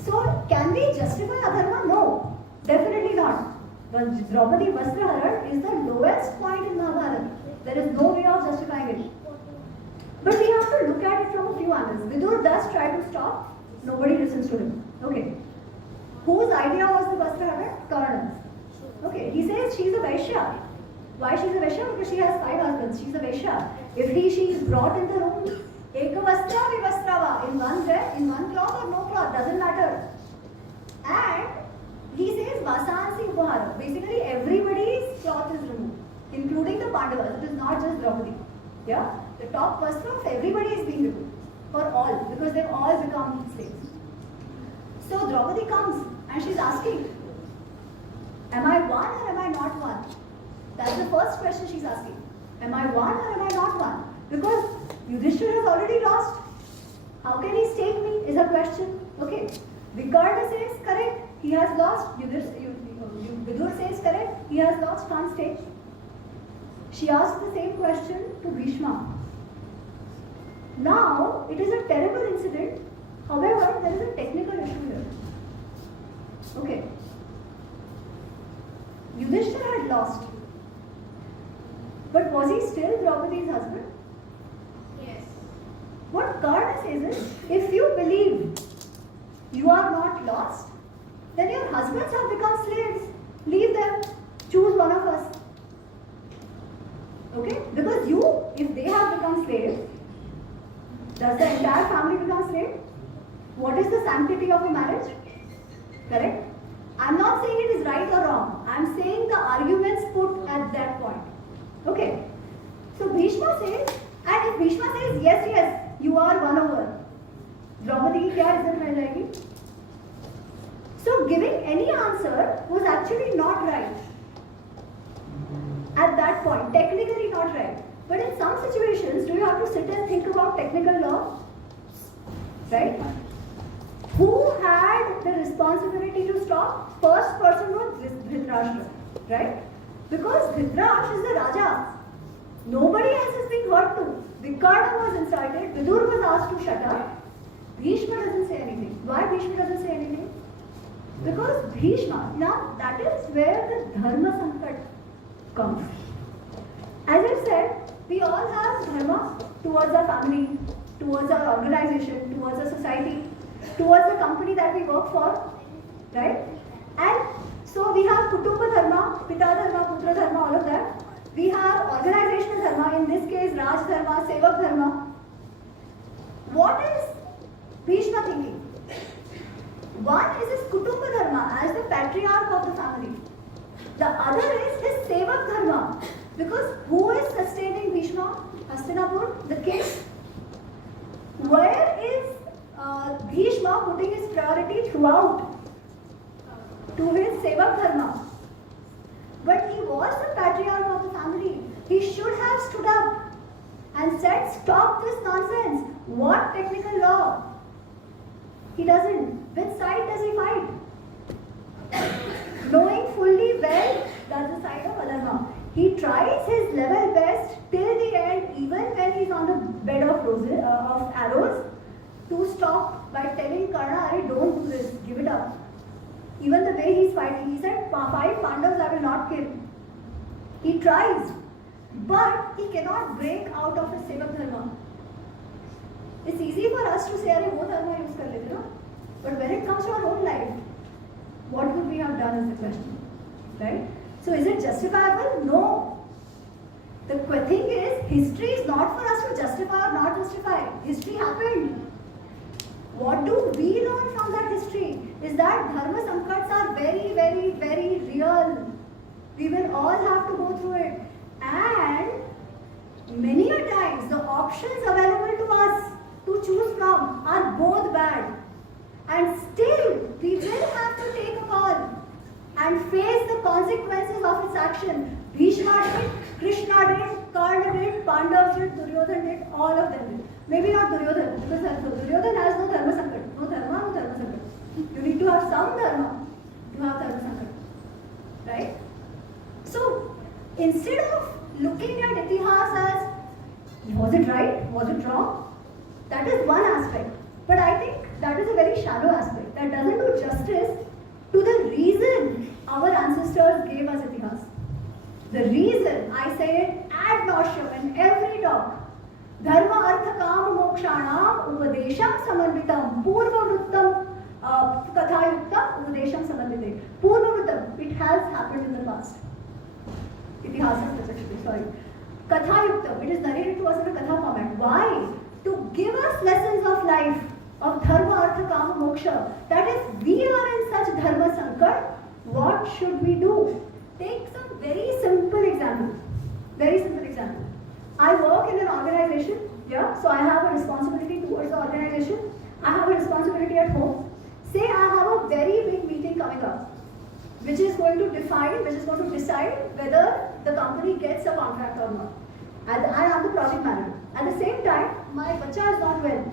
So can we justify adharma? No, definitely not. But Draupadi Vastraharan is the lowest point in Mahabharata. There is no way of justifying it. But we have to look at it from a few angles. Vidur does try to stop. Nobody listens to him. Okay. Whose idea was the Vastraharan? Karna's. Okay. He says she's a Vaishya. Why she's a Vaishya? Because she has 5 husbands. She's a Vaishya. If she is brought in the room, Eka Vastra Vivastrava, in one dress, in one cloth or no cloth, doesn't matter. And he says Vasansi Upahara. Basically everybody's cloth is removed, including the Pandavas. It is not just Draupadi. Yeah? The top vastra of everybody is being removed. For all, because they've all become slaves. So Draupadi comes and she's asking, am I one or am I not one? That's the first question she's asking. Am I one or am I not one? Because Yudhishthira has already lost. How can he stake me is a question. Okay. Vikarna says correct, he has lost. Vidur says correct, he has lost, can't stake. She asked the same question to Bhishma. Now, it is a terrible incident. However, there is a technical issue here. Okay. Yudhishthira had lost. But was he still Draupadi's husband? Yes. What Karna says is, if you believe you are not lost, then your husbands have become slaves. Leave them. Choose one of us. Okay? Because if they have become slaves, does the entire family become slave? What is the sanctity of a marriage? Correct? I'm not saying it is right or wrong. I'm saying the arguments put at that point. Okay. So Bhishma says, and if Bhishma says, yes, you are won over, Draupadi ki kya result reh jayegi? So giving any answer was actually not right. At that point, technically not right. But in some situations, do you have to sit and think about technical law? Right? Who had the responsibility to stop? First person was Dhritarashtra. Right? Because Dhritarashtra is the Raja. Nobody else is being heard to. Vikarna was incited. Vidur was asked to shut up. Bhishma doesn't say anything. Why Bhishma doesn't say anything? Because Bhishma, now that is where the Dharma Sankat comes. As I said, We all have dharma towards our family, towards our organization, towards our society, towards the company that we work for, right? And so we have kutumba dharma, pita dharma, putra dharma, all of that. We have organizational dharma, in this case Raj dharma, sevak dharma. What is Bhishma thinking? One is his kutumba dharma as the patriarch of the family. The other is his sevak dharma, because who is sustaining Bhishma? Hastinapur, the king. Where is Bhishma putting his priority throughout? To his sevak dharma. But he was the patriarch of the family. He should have stood up and said, stop this nonsense. What technical law? He doesn't. Which side does he fight? Knowing fully well that's the side of adharma. He tries his level best till the end, even when he's on the bed of roses, of arrows, to stop by telling Karna, "Arey, don't do this, give it up." Even the way he's fighting, he said, "5 Pandavas I will not kill." He tries, but he cannot break out of his sevak dharma. It's easy for us to say, "Arey, wo dharma use kar lete na." But when it comes to our own life, what would we have done is the question, right? So is it justifiable? No. The thing is, history is not for us to justify or not justify. History happened. What do we learn from that history? Is that dharma sankats are very, very, very real. We will all have to go through it. And many a times the options available to us to choose from are both bad. And still, we will have to take a call and face the consequences of its action. Bhishma did, Krishna did, Karna did, Pandavas did, Duryodhana did, all of them did. Maybe not Duryodhana, because Duryodhana has no dharma sankat. No dharma, no dharma sankat. You need to have some dharma to have dharma sankat. Right? So, instead of looking at itihas as, was it right? Was it wrong? That is one aspect. But I think that is a very shallow aspect. That doesn't do justice to the reason our ancestors gave us itihas. The reason, I say it ad nauseam in every talk, Dharma artha kama mokshanam upadesham samarvitam purva vrittam kathayuktam upadesham samarvite. Purva vrittam, it has happened in the past. Itihasam specifically, sorry. Kathayuktam, it is narrated to us in a katha format. Why? To give us lessons of life, of dharma artha kama moksha. That if we are in such dharma sankat, what should we do? Take some very simple example. Very simple example. I work in an organization, yeah, so I have a responsibility towards the organization. I have a responsibility at home. Say I have a very big meeting coming up, which is going to decide whether the company gets a contract or not. And I am the project manager. At the same time, my bacha is not well.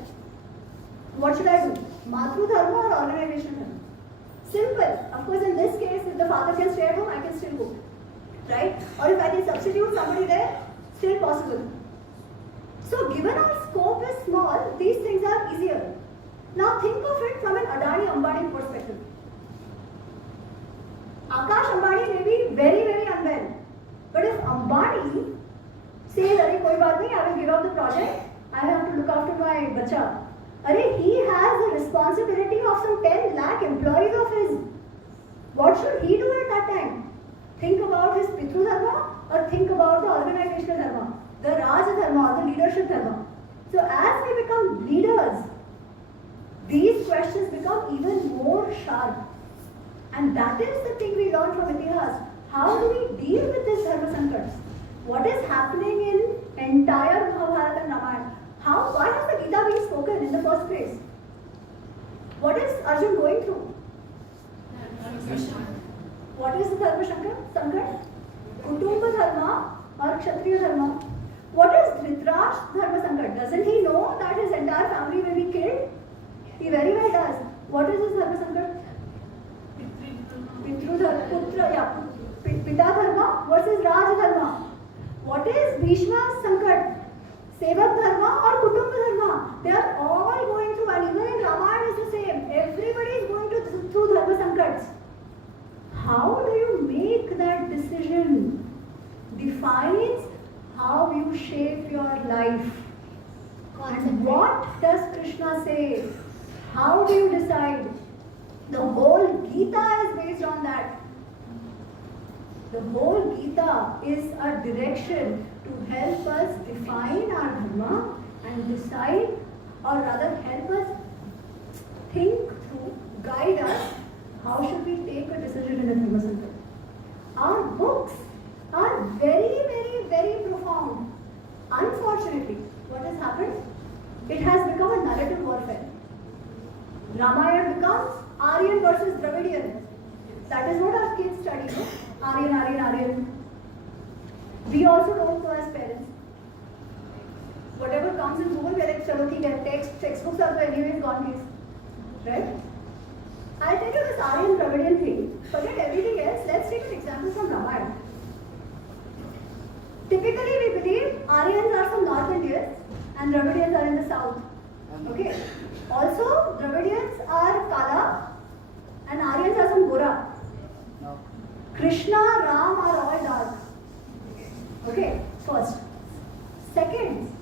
What should I do? Matru dharma or organization dharma? Simple. Of course, in this case, if the father can stay at home, I can still go. Right? Or if I can substitute somebody there, still possible. So, given our scope is small, these things are easier. Now, think of it from an Adani-Ambani perspective. Akash Ambani may be very, very unwell. But if Ambani says, "Arey, koi baat nahi, I will give up the project, I have to look after my bacha." Arey, he has the responsibility of some 10 lakh employees of his. What should he do at that time? Think about his Pitru Dharma or think about the organizational Dharma, the Raj Dharma, the leadership Dharma. So as we become leaders, these questions become even more sharp. And that is the thing we learn from Itihas. How do we deal with this Dharma Sankats? What is happening in entire Mahabharata and Ramayana? Why has the Gita been spoken in the first place? What is Arjun going through? What is the Dharma Sankat? Kutumba Dharma or Kshatriya Dharma? What is Dhritarashtra Dharma Sankat? Doesn't he know that his entire family will be killed? He very well does. What is his Dharma Sankat? Pita Dharma versus Raj Dharma. What is Bhishma's Sankat? Sevak Dharma or Kutumba Dharma? They are all going through, and even in Ramayana is the same. Everybody is going through Dharma Sankats. How do you make that decision? Defines how you shape your life. And what does Krishna say? How do you decide? The whole Gita is based on that. The whole Gita is a direction to help us define our Dharma and decide, or rather help us think through, guide us, how should we take a decision in the Dharma Center. Our books are very, very, very profound. Unfortunately, what has happened? It has become a narrative warfare. Ramayana becomes Aryan versus Dravidian. That is what our kids study, no? Aryan, Aryan, Aryan. We also don't know as parents. Whatever comes in Google, we're like, chalo, theek hai, textbooks are anyways gone case. Right? I'll tell you this Aryan Dravidian thing. Forget everything else. Let's take an example from Ramayana. Typically, we believe Aryans are from North Indians and Dravidians are in the south. Okay. Also, Dravidians are Kala and Aryans are some Gora. No. Krishna, Ram are all dark. Okay, first. Second,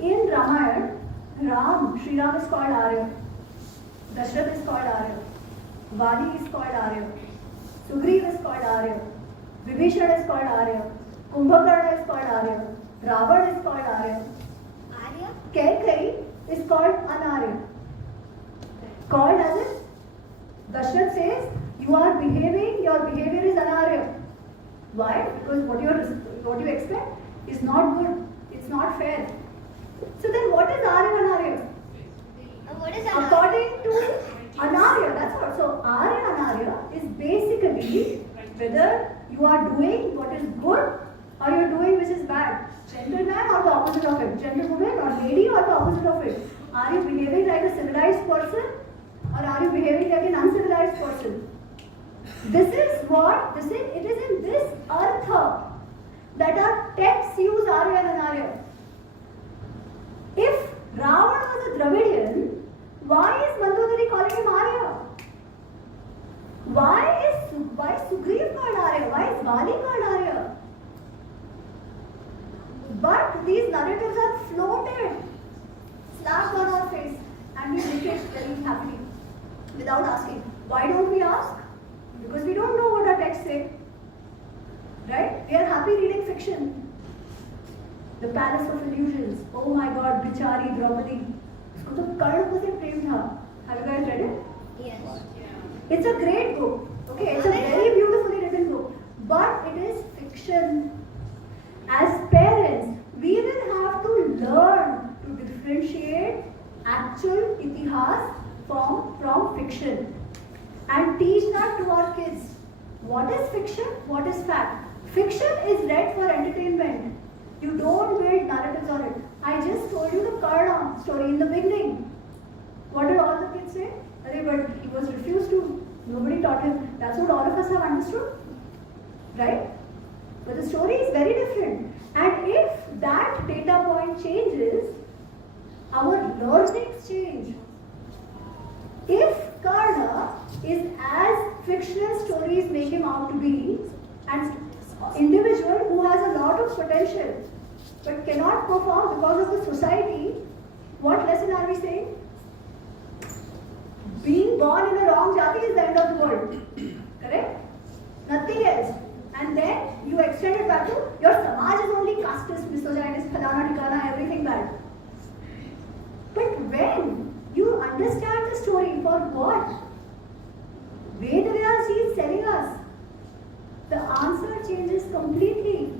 in Ramayana, Sri Ram is called Arya. Dashrath is called Arya. Vali is called Arya. Sugriva is called Arya. Vibhishana is called Arya. Kumbhakarna is called Arya. Ravan is called Arya. Arya? Kaikeyi is called Anarya. Called as if Dashrath says, your behavior is Anarya. Why? Because what you expect is not good. It's not fair. So then what is Arya and Anarya? What is Arya? According to Anarya, that's what. So Arya and Anarya is basically whether you are doing what is good or you are doing which is bad. Gentleman or the opposite of it. Gentlewoman or lady or the opposite of it. Are you behaving like a civilized person or are you behaving like an uncivilized person? This is what, it is in this artha that our texts use Arya and Anarya. If Ravana was a Dravidian, why is Mandodari calling him Arya? Why is Sugriva called Arya? Why is Vali called Arya? But these narratives are floated, slapped on our face, and we take it very happily without asking. Why don't we ask? Because we don't know what our texts say. Right? We are happy reading fiction. The Palace of Illusions. Oh my God, Bichari Draupadi. उसको तो कर्ण को से प्रेम था. Have you guys read it? Yes. It's a great book. Okay, it's a very beautifully written book. But it is fiction. As parents, we will have to learn to differentiate actual itihas from fiction. And teach that to our kids. What is fiction? What is fact? Fiction is read for entertainment. You don't build narratives on it. I just told you the Karna story in the beginning. What did all the kids say? But he was refused to. Nobody taught him. That's what all of us have understood. Right? But the story is very different. And if that data point changes, our learnings change. If Karna is as fictional stories make him out to be, and individual who has a lot of potential but cannot perform because of the society, what lesson are we saying? Being born in a wrong jati is the end of the world. Correct? Nothing else. And then you extend it back to your samaj is only casteist, misogynist, phalana, tikana, everything bad. But when you understand the story for what Ved Vyas is telling us, the answer changes completely.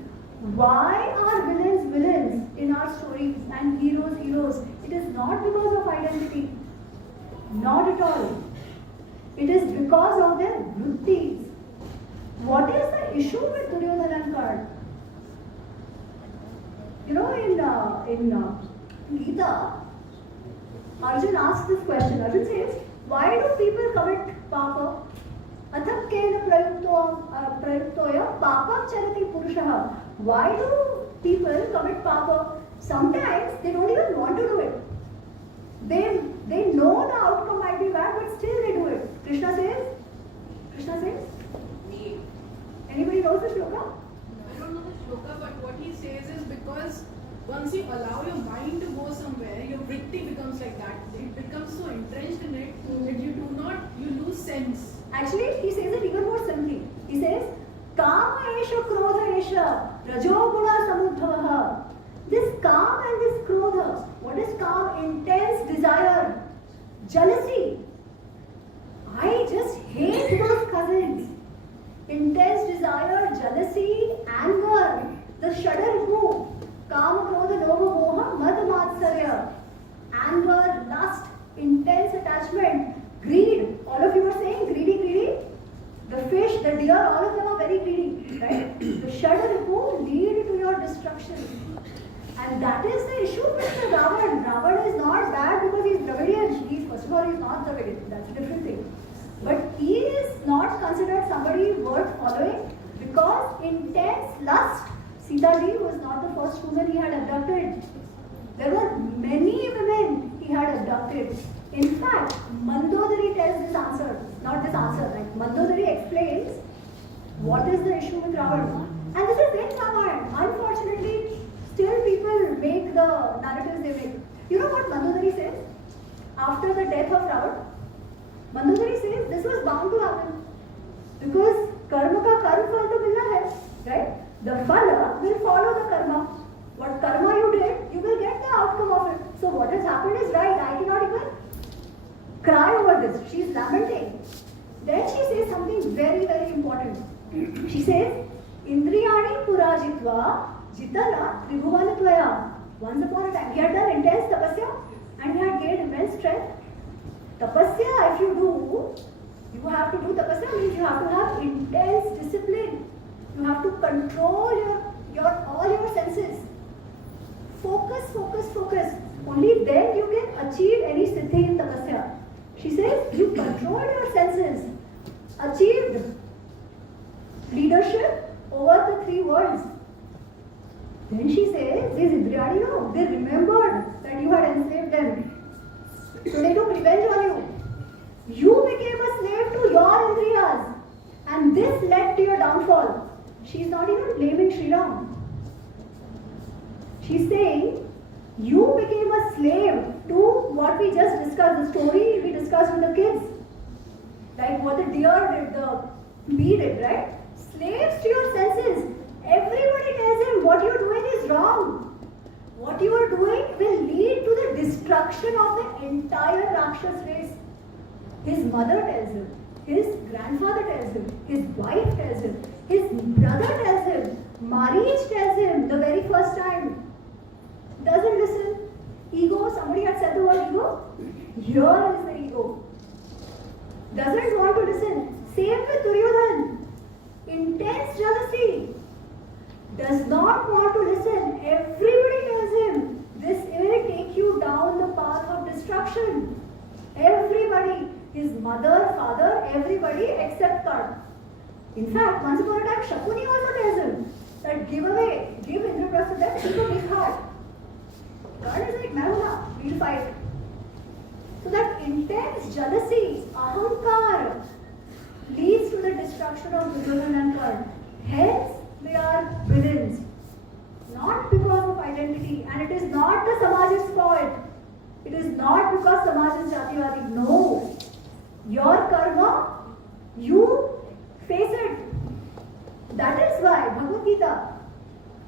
Why are villains villains in our stories and heroes heroes? It is not because of identity. Not at all. It is because of their vrittis. What is the issue with Duryodhana and Karna? You know, in Gita, Arjun asks this question. Arjun says, why do people commit papa? Athakkena prayuktoya papam charati purushaha. Why do people commit papa? Sometimes they don't even want to do it. They know the outcome might be bad, but still they do it. Krishna says? Me. Anybody knows the shloka? I don't know the shloka, but what he says once you allow your mind to go somewhere, your vritti becomes like that. It becomes so entrenched in it that you lose sense. Actually, he says it even more simply. He says, Kama esha krodha esha rajoguna samudbhavaha. This calm and this krodha. What is calm? Intense desire, jealousy. I just hate those cousins. Intense desire, jealousy, anger, the shadaripu, kama, krodha, lobha, moha, mad, matsarya, anger, lust, intense attachment, greed. All of you are saying greedy, greedy. The fish, the deer, all of them are very greedy, right? The shadaripu lead to your destruction. And that is the issue with the Ravan. Ravan is not bad because he is Dravidian. First of all, he is not Dravidian. That's a different thing. But he is not considered somebody worth following because intense lust. Sita Ji was not the first woman he had abducted. There were many women he had abducted. In fact, Mandodari tells this answer, not this answer, like Mandodari explains what is the issue with Ravan. And this is in Ramayana. Unfortunately, still people make the narratives they make. You know what Mandodari says? After the death of Ravan, Mandodari says this was bound to happen because karma ka karma phal to milna hai, right? The phala will follow the karma. What karma you did, you will get the outcome of it. So what has happened is right. I cannot even cry over this. She is lamenting. Then she says something very, very important. She says, Indriyani purajitva jitana tribhuvanattvaya. Once upon a time, he had done intense tapasya and he had gained immense strength. Tapasya, if you do, you have to do tapasya means you have to have intense discipline. You have to control all your senses. Focus, focus, focus. Only then you can achieve any siddhi in tapasya. She says you controlled your senses, achieved leadership over the three worlds. Then she says, these Indriyani, no, they remembered that you had enslaved them. So they took revenge on you. You became a slave to your Indriyas. And this led to your downfall. She's not even blaming Sri Ram. She's saying, you became a slave to what we just discussed, the story we discussed with the kids. Like what the deer did, the bee did, right? Slaves to your senses. Everybody tells him what you're doing is wrong. What you are doing will lead to the destruction of the entire Rakshas race. His mother tells him, his grandfather tells him, his wife tells him, his brother tells him, Marich tells him the very first time. Doesn't listen. Ego, somebody had said the word ego. Here is the ego. Doesn't want to listen. Same with Duryodhan. Intense jealousy. Does not want to listen. Everybody tells him, this will take you down the path of destruction. Everybody. His mother, father, everybody except Karna. In fact, once upon a time, Shakuni also tells him that give away, give Indraprastha them, keep a big heart. Karna is like, Mahuna, we'll fight. So that intense jealousy, ahankar, leads to the destruction of Duryodhana and Karna. Hence, they are villains. Not because of identity. And it is not the Samaj's fault. It is not because Samaj is Jativadi. No. Your karma, you face it. That is why Bhagavad Gita,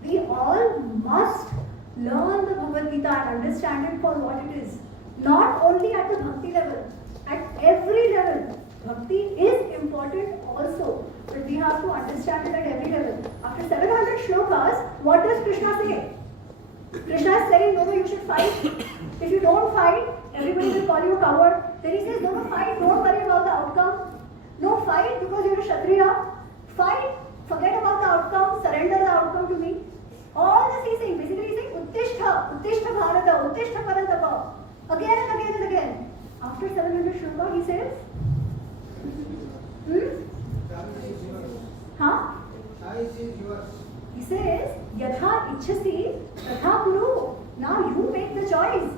we all must learn the Bhagavad Gita and understand it for what it is. Not only at the bhakti level, at every level. Bhakti is important also, but we have to understand it at every level. After 700 shlokas, what does Krishna say? Krishna is saying, no, you should fight. If you don't fight, everybody will call you a coward. Then he says, no, fight, don't worry about the outcome. No, fight because you're a Kshatriya. Fight, forget about the outcome, surrender the outcome to me. All this he's saying, basically he's saying, Uttishta, Uttishta Bharata, Uttishta Parantapa. Again and again and again. After 700 shloka, he says, Huh? He says, Yatha Ichhasi, Tatha Kuru. Now you make the choice.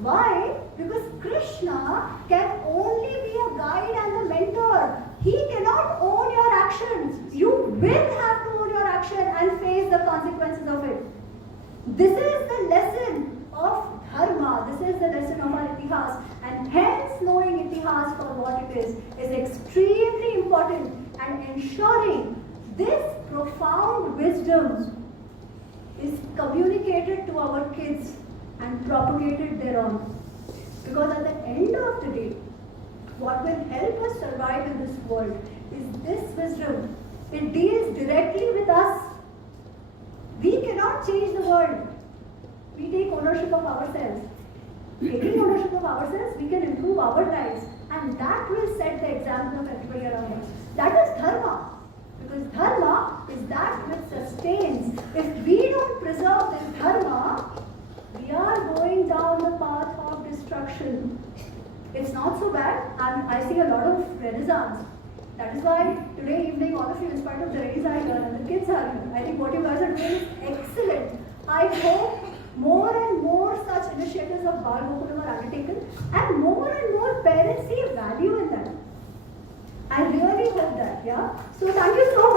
Why? Because Krishna can only be a guide and a mentor. He cannot own your actions. You will have to own your action and face the consequences of it. This is the lesson of Dharma. This is the lesson of our Itihas. And hence knowing Itihas for what it is extremely important, and ensuring this profound wisdom is communicated to our kids and propagated thereon. Because at the end of the day, what will help us survive in this world is this wisdom. It deals directly with us. We cannot change the world. We take ownership of ourselves. Taking ownership of ourselves, we can improve our lives, and that will set the example of everybody around us. That is Dharma. Because Dharma is that which sustains. If we don't preserve this Dharma, we are going down the path of destruction. It's not so bad, and I see a lot of renaissance. That is why today evening, all of you, in spite of the rains are here and the kids are here. I think what you guys are doing is excellent. I hope more and more such initiatives of Balagokulam are undertaken, and more parents see value in that. I really hope that, yeah. So thank you so